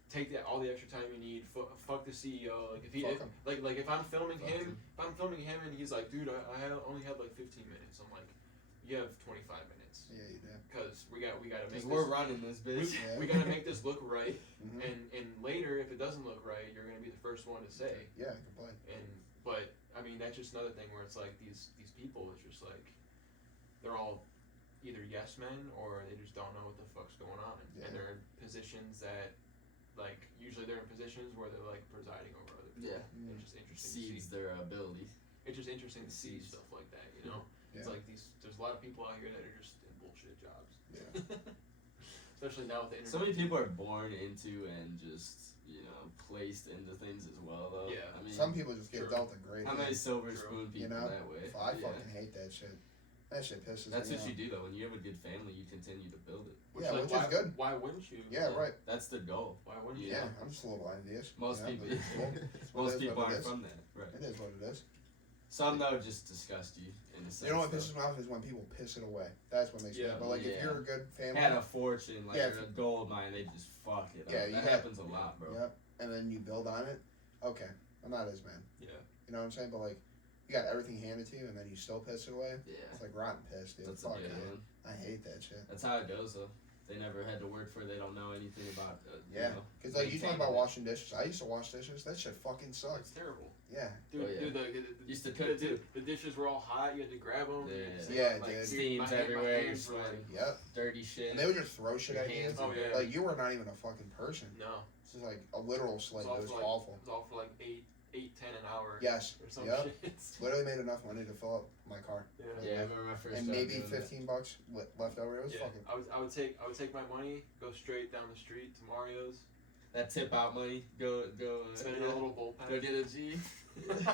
take all the extra time you need. Fuck the CEO. Like if he like if I'm filming him, and he's like, dude, I only had like 15 minutes. I'm like, you have 25 minutes. Yeah, you do. Because we gotta make. We're running this bitch. We gotta make this look right. Mm-hmm. And later, if it doesn't look right, you're gonna be the first one to say. Yeah, complain. But I mean, that's just another thing where it's like these people. It's just like they're all either yes men or they just don't know what the fuck's going on, and they're in positions that, like, usually they're in positions where they're like presiding over other people. Yeah, it's just interesting. Seeds their ability. It's just interesting to see stuff like that, you know. Yeah. It's like there's a lot of people out here that are just in bullshit jobs. Yeah. Especially now with the internet. So many people are born into and just, placed into things as well, though. Yeah. I mean, some people just get dealt a great how many silver spoon people that way? I fucking hate that shit. That shit pisses me off. That's what you do, though. When you have a good family, you continue to build it. Which is good. Why wouldn't you? Yeah, right. That's the goal. Why wouldn't you? Yeah, I'm just a little envious. Most people, most people aren't from that. Right. It is what it is. Some though just disgust you in a sense. You know what pisses me off is when people piss it away. That's what makes me. But like if you're a good family, had a fortune, like you're a gold mine, they just fuck it. Yeah, that happens a lot, bro. Yep. And then you build on it. Okay, I'm not as mad. Yeah. You know what I'm saying? But like, you got everything handed to you, and then you still piss it away. Yeah. It's like rotten piss, dude. That's Fuck it. I hate that shit. That's how it goes, though. They never had to work for it. They don't know anything about it. Because like you talk about washing dishes. I used to wash dishes. That shit fucking sucks. It's terrible. Yeah. Dude, used to cook too. The dishes were all hot. You had to grab them. Dude. Steams everywhere. Yep. Dirty shit. And they would just throw shit at you. Oh yeah. Like you were not even a fucking person. No. This is like a literal slave. It was like, awful. It was all for like 8, 10 an hour. Yes. Or some yep. shit. Literally made enough money to fill up my car. Yeah, I remember my first. And maybe $15 left over. It was fucking. I would take my money, go straight down the street to Mario's. That tip out money, go. Spend it on a little bullpen. Go get a G. But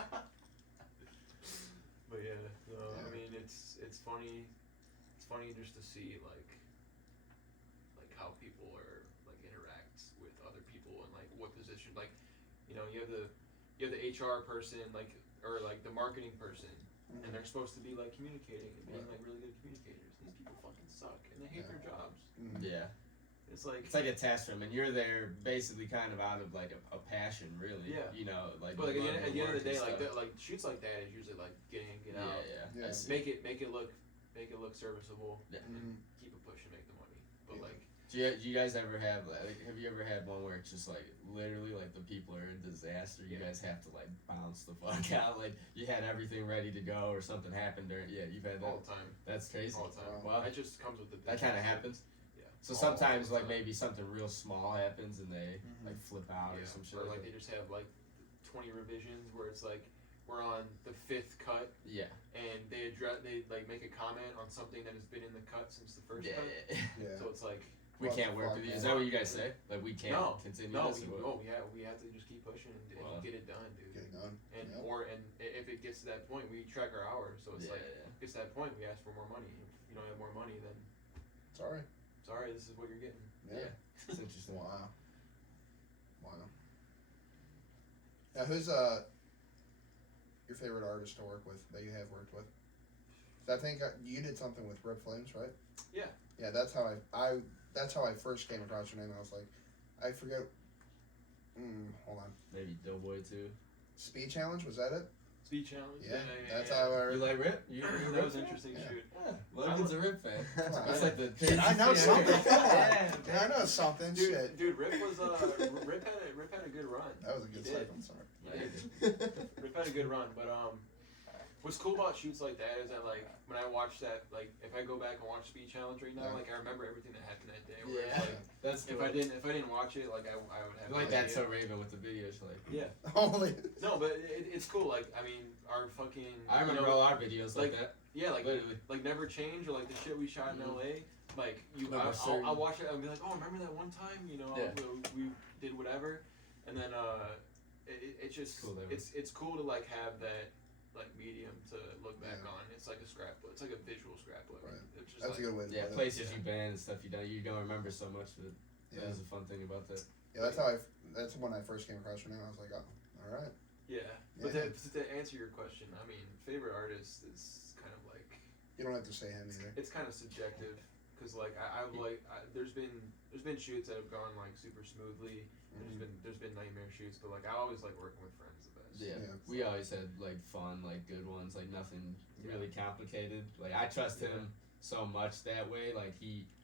I mean, it's funny. It's funny just to see like how people are like interact with other people and like what position. Like, you have the HR person or the marketing person, and they're supposed to be like communicating and being like really good communicators. These people fucking suck and they hate their jobs. Yeah. It's like a task for them, and you're there basically kind of out of like a passion, really. Yeah. But like at the end of the day, like shoots like that is usually like get in, get out. Yeah. Make it look serviceable. Yeah. And keep it pushing, make the money. But like, do you guys ever have have you ever had one where it's just like literally like the people are a disaster? You guys have to like bounce the fuck out. Like you had everything ready to go, or something happened during. Yeah, you've had that all the time. That's crazy. All the time. Well, that just comes with the. That kind of happens. So All sometimes like maybe something real small happens and they like flip out or some shit. Or like they just have like 20 revisions where it's like we're on the 5th cut. Yeah. And they like make a comment on something that has been in the cut since the first cut. Yeah. So it's like we can't work with you. Is that what you guys say? Like we can't continue this? We have to just keep pushing and get it done, dude. Get it done. And and if it gets to that point, we track our hours. So it's like if it gets to that point, we ask for more money. If you don't have more money, then sorry. Sorry, this is what you're getting. Yeah. It's interesting. Wow. Now, who's your favorite artist to work with that you have worked with? I think you did something with Rip Flames, right? Yeah. Yeah, that's how I first came across your name. I was like, I forget. Hold on. Maybe Doughboy too. Speed Challenge, was that it? Speed Challenge. Yeah, that's how I. You like Rip? That was interesting shoot. Yeah. Logan's a Rip fan. That's like the. I know something. Yeah, I know something. Dude, Rip was Rip had a good run. That was a good cycle. I'm sorry. Rip had a good run, but what's cool about shoots like that is that like when I watch that, like if I go back and watch Speed Challenge right now, like I remember everything that happened that day. Where it's like, that's if I didn't watch it, like I would have. Like no that's so idea. Raven with the videos, like. Yeah. Only. No, but it's cool. Like I mean, our fucking. I remember a lot of videos like that. Yeah, like Literally. like Never Change or like the shit we shot in L.A. Like I'll watch it and be like, oh, remember that one time? You know, we did whatever, and then it's just cool, it's cool to like have that like medium to look back on. It's like a scrapbook. It's like a visual scrapbook. Right. It's just That's like, a good way to Yeah, put it. places you've been and stuff you done. You don't remember so much of it. Yeah. That was a fun thing about that. Yeah, that's when I first came across your name. I was like, oh, all right. Yeah, but to answer your question, I mean, favorite artist is kind of like You don't have to say him either. it's kind of subjective because like there's been shoots that have gone like super smoothly. There's been nightmare shoots, but like I always like working with friends the best. Yeah. Yeah. We always had like fun, like good ones, like nothing really complicated. Like I trust him so much that way. Like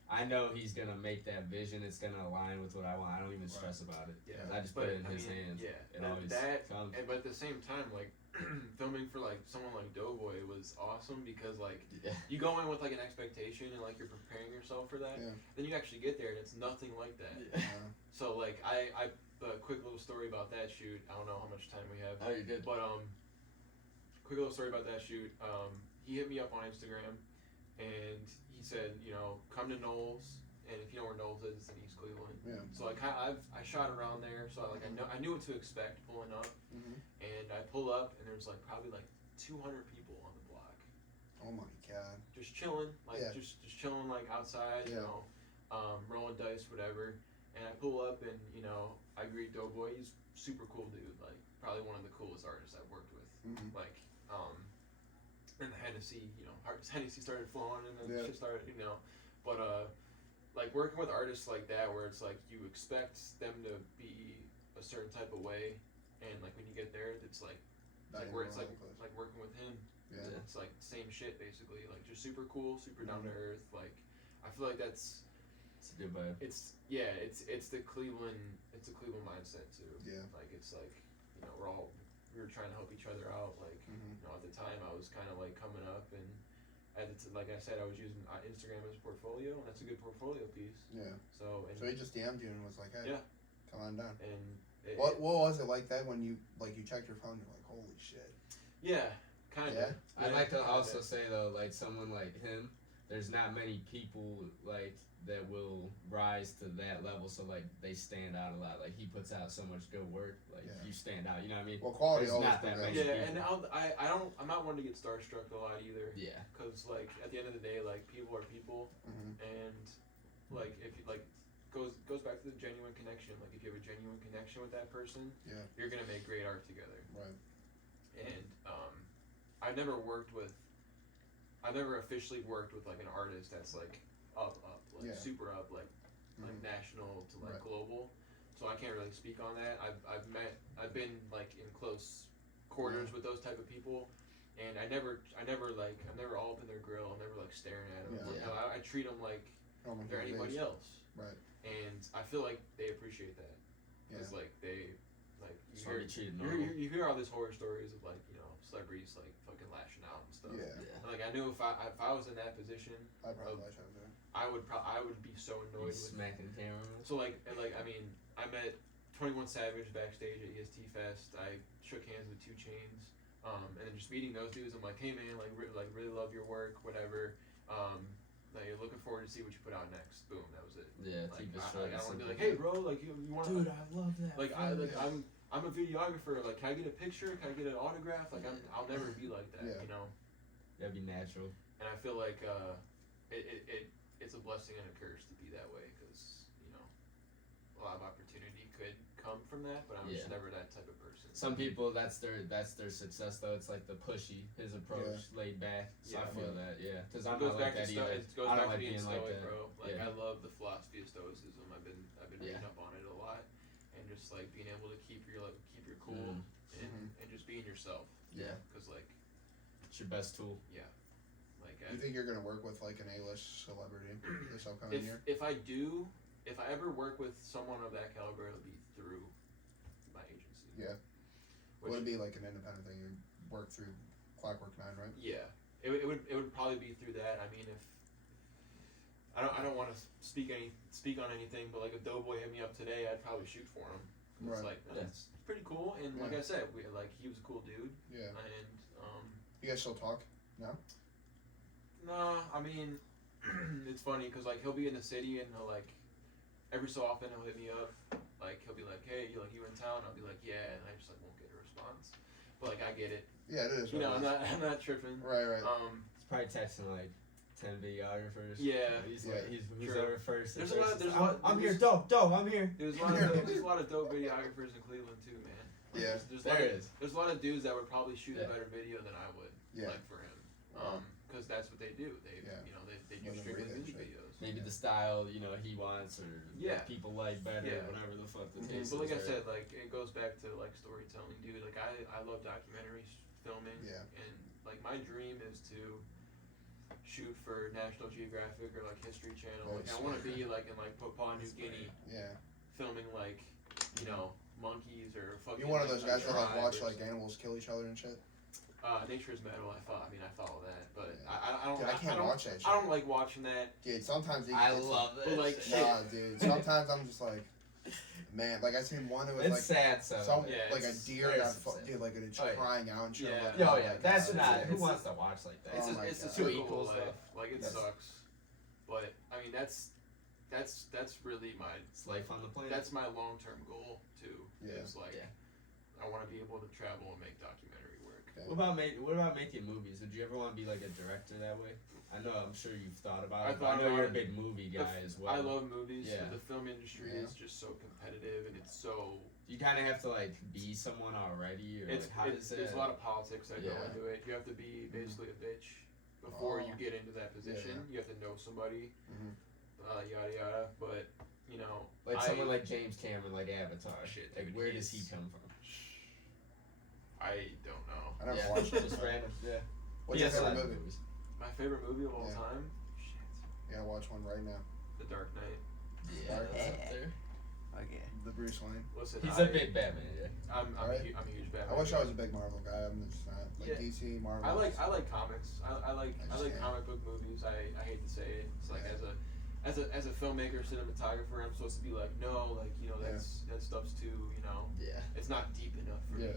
I know he's gonna make that vision. It's gonna align with what I want. I don't even stress about it. Yeah. I just put it in his hands. Yeah. It always comes. But at the same time, like filming for like someone like Doughboy was awesome because like you go in with like an expectation and like you're preparing yourself for that. Yeah. Then you actually get there and it's nothing like that. So like I a quick little story about that shoot. I don't know how much time we have. Oh, you're good. But quick little story about that shoot. He hit me up on Instagram and he said, you know, come to Knowles. And if you know where Knowles is, it's in East Cleveland. Yeah. So like I shot around there, so like I knew what to expect pulling up, and I pull up and there's like probably like 200 people on the block. Oh my god. Just chilling, like just chilling like outside, you know, rolling dice, whatever. And I pull up and you know I greet Doughboy. He's super cool dude, like probably one of the coolest artists I've worked with. Like and the Hennessy, you know, Hennessy started flowing and then shit started, you know, but like working with artists like that where it's like you expect them to be a certain type of way and like when you get there it's like where it's like working with him. It's like same shit basically, like just super cool, super down to earth. Like I feel like it's a good vibe. It's the Cleveland mindset too. Yeah. Like it's like, you know, we were trying to help each other out. Like you know, at the time I was kind of like coming up and like I said, I was using Instagram as a portfolio, and that's a good portfolio piece. Yeah. So he just DM'd you and was like, "Hey, come on down." And what was it like that when you checked your phone? You're like, "Holy shit." Yeah, kind of. Yeah. I'd like to also say though, like someone like him, there's not many people like that will rise to that level. So like they stand out a lot. Like he puts out so much good work. Like you stand out. You know what I mean? Well, quality there's always not that many. Yeah, people. and I'm not one to get starstruck a lot either. Yeah. Because like at the end of the day, like people are people, and like if you like goes back to the genuine connection. Like if you have a genuine connection with that person, you're gonna make great art together. Right. And I've never officially worked with like an artist that's like up, like super up, like national to like global. So I can't really speak on that. I've been like in close quarters with those type of people, and I'm never all up in their grill. I'm never like staring at them. You know, I treat them like they're anybody else. Right. And I feel like they appreciate that. Because like they like you hear all these horror stories of like, you know, celebrities like fucking lashing out and stuff. Yeah. And, like I knew if I was in that position, I'd probably lash out there. I would be so annoyed with smacking the camera. So like I mean, I met 21 Savage backstage at EST Fest. I shook hands with 2 Chainz, and then just meeting those dudes, I'm like, hey man, like really love your work, whatever. Like looking forward to see what you put out next. Boom, that was it. Yeah, like, keep it I short. don't want to be like, hey bro, like you want? Dude, I love that. Like I'm a videographer. Like, can I get a picture? Can I get an autograph? Like I'll never be like that. You know. That'd be natural. And I feel like it's a blessing and a curse to be that way because, you know, a lot of opportunity could come from that, but I'm just never that type of person. Some people, that's their success though. It's like the pushy, his approach, laid back. So I feel that, because I'm not like that either. It goes back to being stoic, bro. Like I love the philosophy of stoicism. I've been reading up on it a lot, and just like being able to keep your cool and just being yourself. Yeah. Because like it's your best tool. Yeah. Like you think you're gonna work with like an A-list celebrity this upcoming year? If I ever work with someone of that caliber, it'll be through my agency. Yeah. Would it be like an independent thing? You work through Clockwork 9, right? Yeah. It would probably be through that. I mean, if I don't want to speak on anything, but like if Doughboy hit me up today, I'd probably shoot for him. It's Right. like that's pretty cool, and like I said, he was a cool dude. Yeah. And you guys still talk? No. No, I mean, it's funny because like he'll be in the city and he'll like every so often he'll hit me up, like he'll be like, hey, you in town? I'll be like, yeah, and I just like won't get a response, but like I get it. Yeah, it is. You know, I'm not tripping. Right. He's probably texting like 10 videographers. Yeah. He's Yeah. like, who's ever first. There's a lot. I'm here, dope, I'm here. There's a lot of dope videographers in Cleveland too, man. Like, Yeah. There's a lot of dudes that would probably shoot a better video than I would. Yeah. Like for him, because that's what they do. They they do strictly music videos. Maybe the style he wants or people like better, whatever the fuck the taste But like is. I said, like it goes back to like storytelling, dude. Like I love documentaries, filming, and like my dream is to shoot for National Geographic or like History Channel. Like I want to be like in like Papua New Guinea, filming like monkeys or fucking. You're one of those guys that like watch like like animals kill each other and shit. Nature's Metal. I follow that, but I don't. Dude, I can't watch that shit. I don't like watching that. Dude, sometimes I love it. Like nah, dude. Sometimes I'm just like, man. Like I seen one who was It's sad, so like a deer got dude, like it's crying out and shit. Yeah. I'm like, that's not. Who it's wants to watch like that? It's a two typical equals life. stuff. Like it sucks, but I mean that's really my. It's life on the planet. That's my long-term goal too. Yeah. Is like I want to be able to travel and make documentary work. Yeah. What about making movies? Would you ever want to be like a director that way? I know. I'm sure you've thought about it. I know you're a big movie guy as well. I love movies. Yeah. The film industry is just so competitive, and it's so. You kind of have to like be someone already, or It's, like, how does there's it? a lot of politics that go into it. You have to be basically a bitch before you get into that position. You have to know somebody, yada yada. But like someone like James Cameron, like Avatar. Shit, like dude, where does he come from? I don't know. I never watched it. Just random. Yeah. What's your favorite movie? My favorite movie of all time? Shit. Yeah, watch one right now. The Dark Knight. Yeah, that's up there. Okay. The Bruce Wayne. Listen, He's a big Batman. Yeah. I'm a huge Batman. I wish I was a big Marvel guy. I'm just not. Like DC, Marvel. I like comics. I like comic book movies. I hate to say it. It's like as a filmmaker, cinematographer, I'm supposed to be like, no, like that stuff's too Yeah. it's not deep enough for me.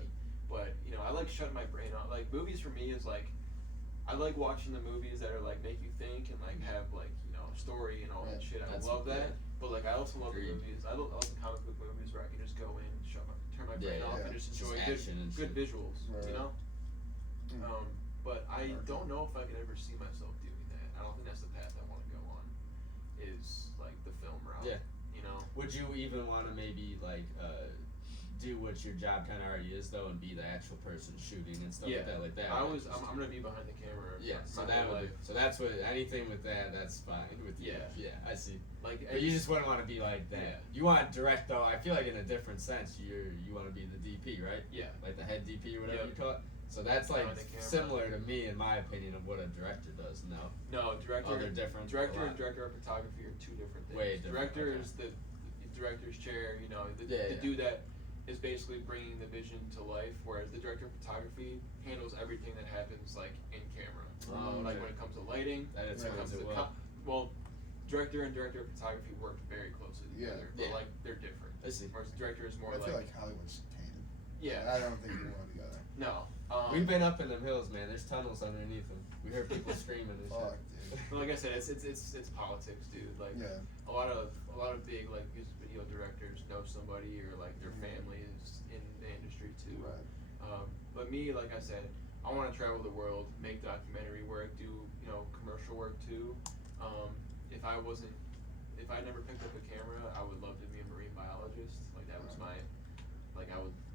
But I like shutting my brain off. Like movies for me is like I like watching the movies that are like make you think and like have like story and all that shit. I love that. But like I also love the movies. I love the comic book movies where I can just go in, turn my brain off, and just enjoy good visuals. Right. But I don't know if I could ever see myself doing that. I don't think that's the path I want to go on. Is like the film route. Yeah. Would you even want to maybe like do what your job kind of already is though, and be the actual person shooting and stuff like that? I'm gonna be behind the camera. Yeah. So that's what anything with that. That's fine with you. Yeah. I see. But you just wouldn't want to be like that. You want to direct though. I feel like in a different sense, you want to be the DP, right? Yeah. Like the head DP or whatever you call it. So that's like similar to me, in my opinion, of what a director does. No, director. They're different. Director and director of photography are two different things. Way different. Director is the director's chair. The dude that is basically bringing the vision to life, whereas the director of photography handles everything that happens like in camera. Like when it comes to lighting, that when it comes to director and director of photography work very closely together, but like they're different. I see. Whereas the director is more I feel like Hollywood's tainted. Yeah. I don't think you want together. No. We've been up in them hills, man. There's tunnels underneath them. We heard people screaming and Fuck, shit. dude. But like I said, it's politics, dude. Like a lot of big like music video directors know somebody or like their family is in the industry too. Right. But me, like I said, I want to travel the world, make documentary work, do commercial work too. If I never picked up a camera, I would love to be a marine biologist. Like that was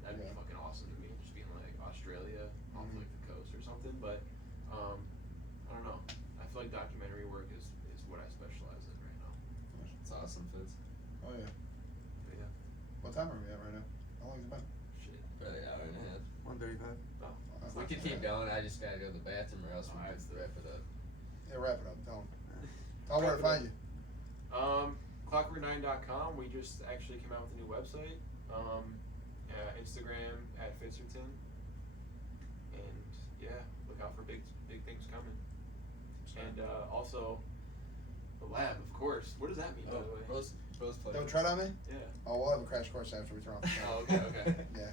that'd be fucking awesome to me. Just being like Australia off like the coast or something. But I don't know. I feel like documentary work is what I specialize in right now. It's awesome, Fitz. Oh yeah. But yeah. What time are we at right now? How long has it been? Shit. Probably an hour and a half. 1:35. We could keep going. I just gotta go to the bathroom, or else we could wrap it up. Yeah, wrap it up. Tell them. Tell them where to find you. Clockwork9.com. We just actually came out with a new website. Instagram at Fitzerton. And yeah, look out for big things coming. And also, The lab, of course. What does that mean, by the way? Bros play. Don't tread on me? Yeah. Oh, we'll have a crash course after we turn off the camera. Oh, okay. Yeah.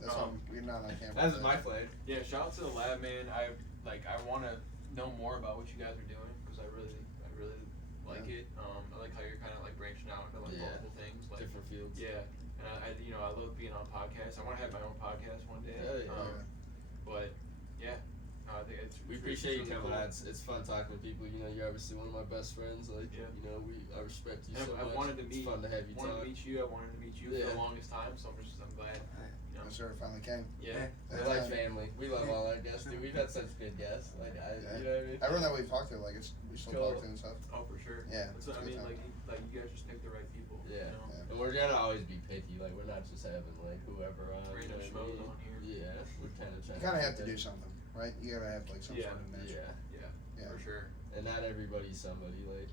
That's why we're not on camera. That's my flag. Yeah, shout out to the lab, man. I want to know more about what you guys are doing because I really like it. I like how you're kind of like branching out into like multiple things, like different fields. Yeah, and I love being on podcasts. I want to have my own podcast one day. But yeah, I think we appreciate you really coming cool. out. It's fun talking to people. You know, you're obviously one of my best friends. Like, you know, I respect you And so I much. wanted to meet. It's fun to have you talk. I wanted to meet you for the longest time, so I'm glad. You know. Yes, sir. It finally came. Yeah. We're like family. We love all our guests, dude. We've had such good guests. Like, you know what I mean? Everyone that we've talked to, like, we still talk to and stuff. Oh, for sure. Yeah. That's what I mean. Like you guys just pick the right people. Yeah. You know? And we're gonna always be picky. Like, we're not just having like whoever on. Random you know schmoes what I mean? on here. Yeah. We're kind of trying. You kind of have to do something, right? You gotta have like some Yeah. sort of niche. Yeah. For sure. And not everybody's somebody. Like,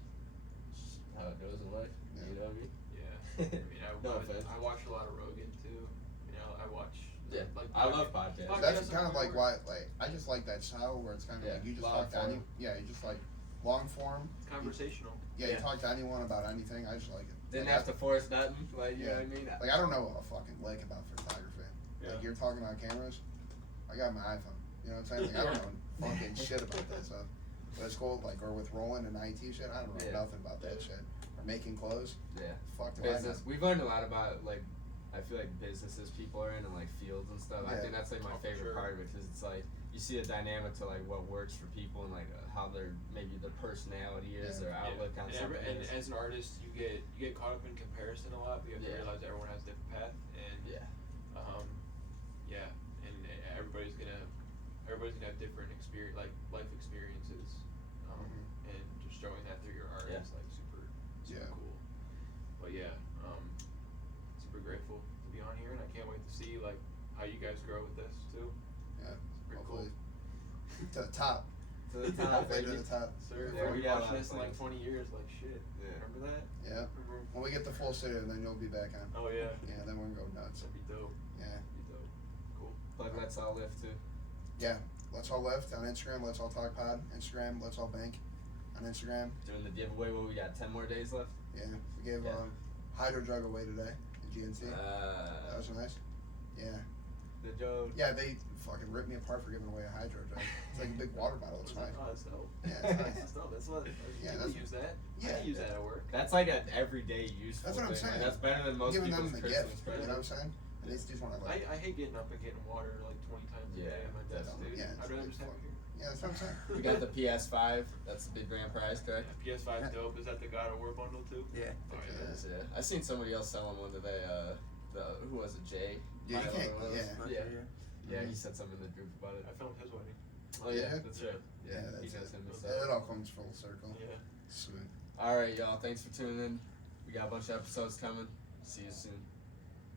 just how it goes in life. Yeah. You know what I mean? Yeah. I mean, No offense. I watch a lot of Rogan too. You know, I watch. Yeah. Like I love podcasts. That's kind of like why, like, I just like that style where it's kind of like you just long talk to any, form. you just like long form. Conversational. You talk to anyone about anything. I just like it. Didn't Like, have to force nothing. Like, you know what I mean? Like, I don't know a fucking lick about photography. Yeah. Like, you're talking about cameras. I got my iPhone. You know what I'm saying? Like, I don't know fucking shit about that stuff. But it's cool. Like, or with Roland and IT shit, I don't know nothing about that shit. Or making clothes. Yeah. Fuck do I know. Business. We've learned a lot about like. I feel like businesses people are in and like fields and stuff. I think that's like my favorite part of it because it's like you see a dynamic to like what works for people and like how their maybe their personality is, their outlook on something. And as an artist, you get caught up in comparison a lot. But you have to realize everyone has a different path, and and everybody's gonna have different life experiences, and just showing that through your art is like super cool. But super grateful to be on here, and I can't wait to see like how you guys grow with this too. Yeah, It's pretty hopefully. cool. To the top. To the top, Way to baby. the top. Sir, Yeah, we we got a watching lot this of in like plans. 20 years, like shit. Yeah. Remember that? Yeah. When we get the full studio, then you'll be back on. Oh yeah. Yeah, then we're gonna go nuts. That'd be dope. Yeah. That'd be dope. Cool. But Let's All Live too. Yeah. Let's All Lift on Instagram. Let's All Talk Pod. Instagram. Let's All Bank on Instagram. Doing the giveaway. What we got? 10 more days left. Yeah. We gave Hydro Drug away today at GNC. That was nice. Yeah. Good job. Yeah, they fucking ripped me apart for giving away a Hydro Drug. It's like a big water bottle. It's nice. Oh, that's dope. Yeah, it's nice. That's dope. That's what. Yeah, people that's- use that. yeah. I use that at work. That's like an everyday useful That's what I'm thing. saying. Like, that's better than most Giving them people's the Christmas gift. presents. You know what I'm saying? And they just want to like. I hate getting up and getting water like 20 times a day on my desk, dude. Yeah, it's I'd rather big just have it here. Yeah, that's what I'm saying. We got the PS5. That's the big grand prize, correct? Yeah, PS5 dope. Is that the God of War bundle too? Yeah. Oh, yeah. It is, yeah. I seen somebody else selling one today. Who was it? Jay. Yeah, you can't. Milo was. Yeah. Yeah, he said something in the group about it. I filmed his wedding. Oh yeah, Yeah. that's right. Yeah, he that's knows it. him and It stuff. all comes full circle. Yeah. Sweet. All right, y'all. Thanks for tuning in. We got a bunch of episodes coming. See you soon.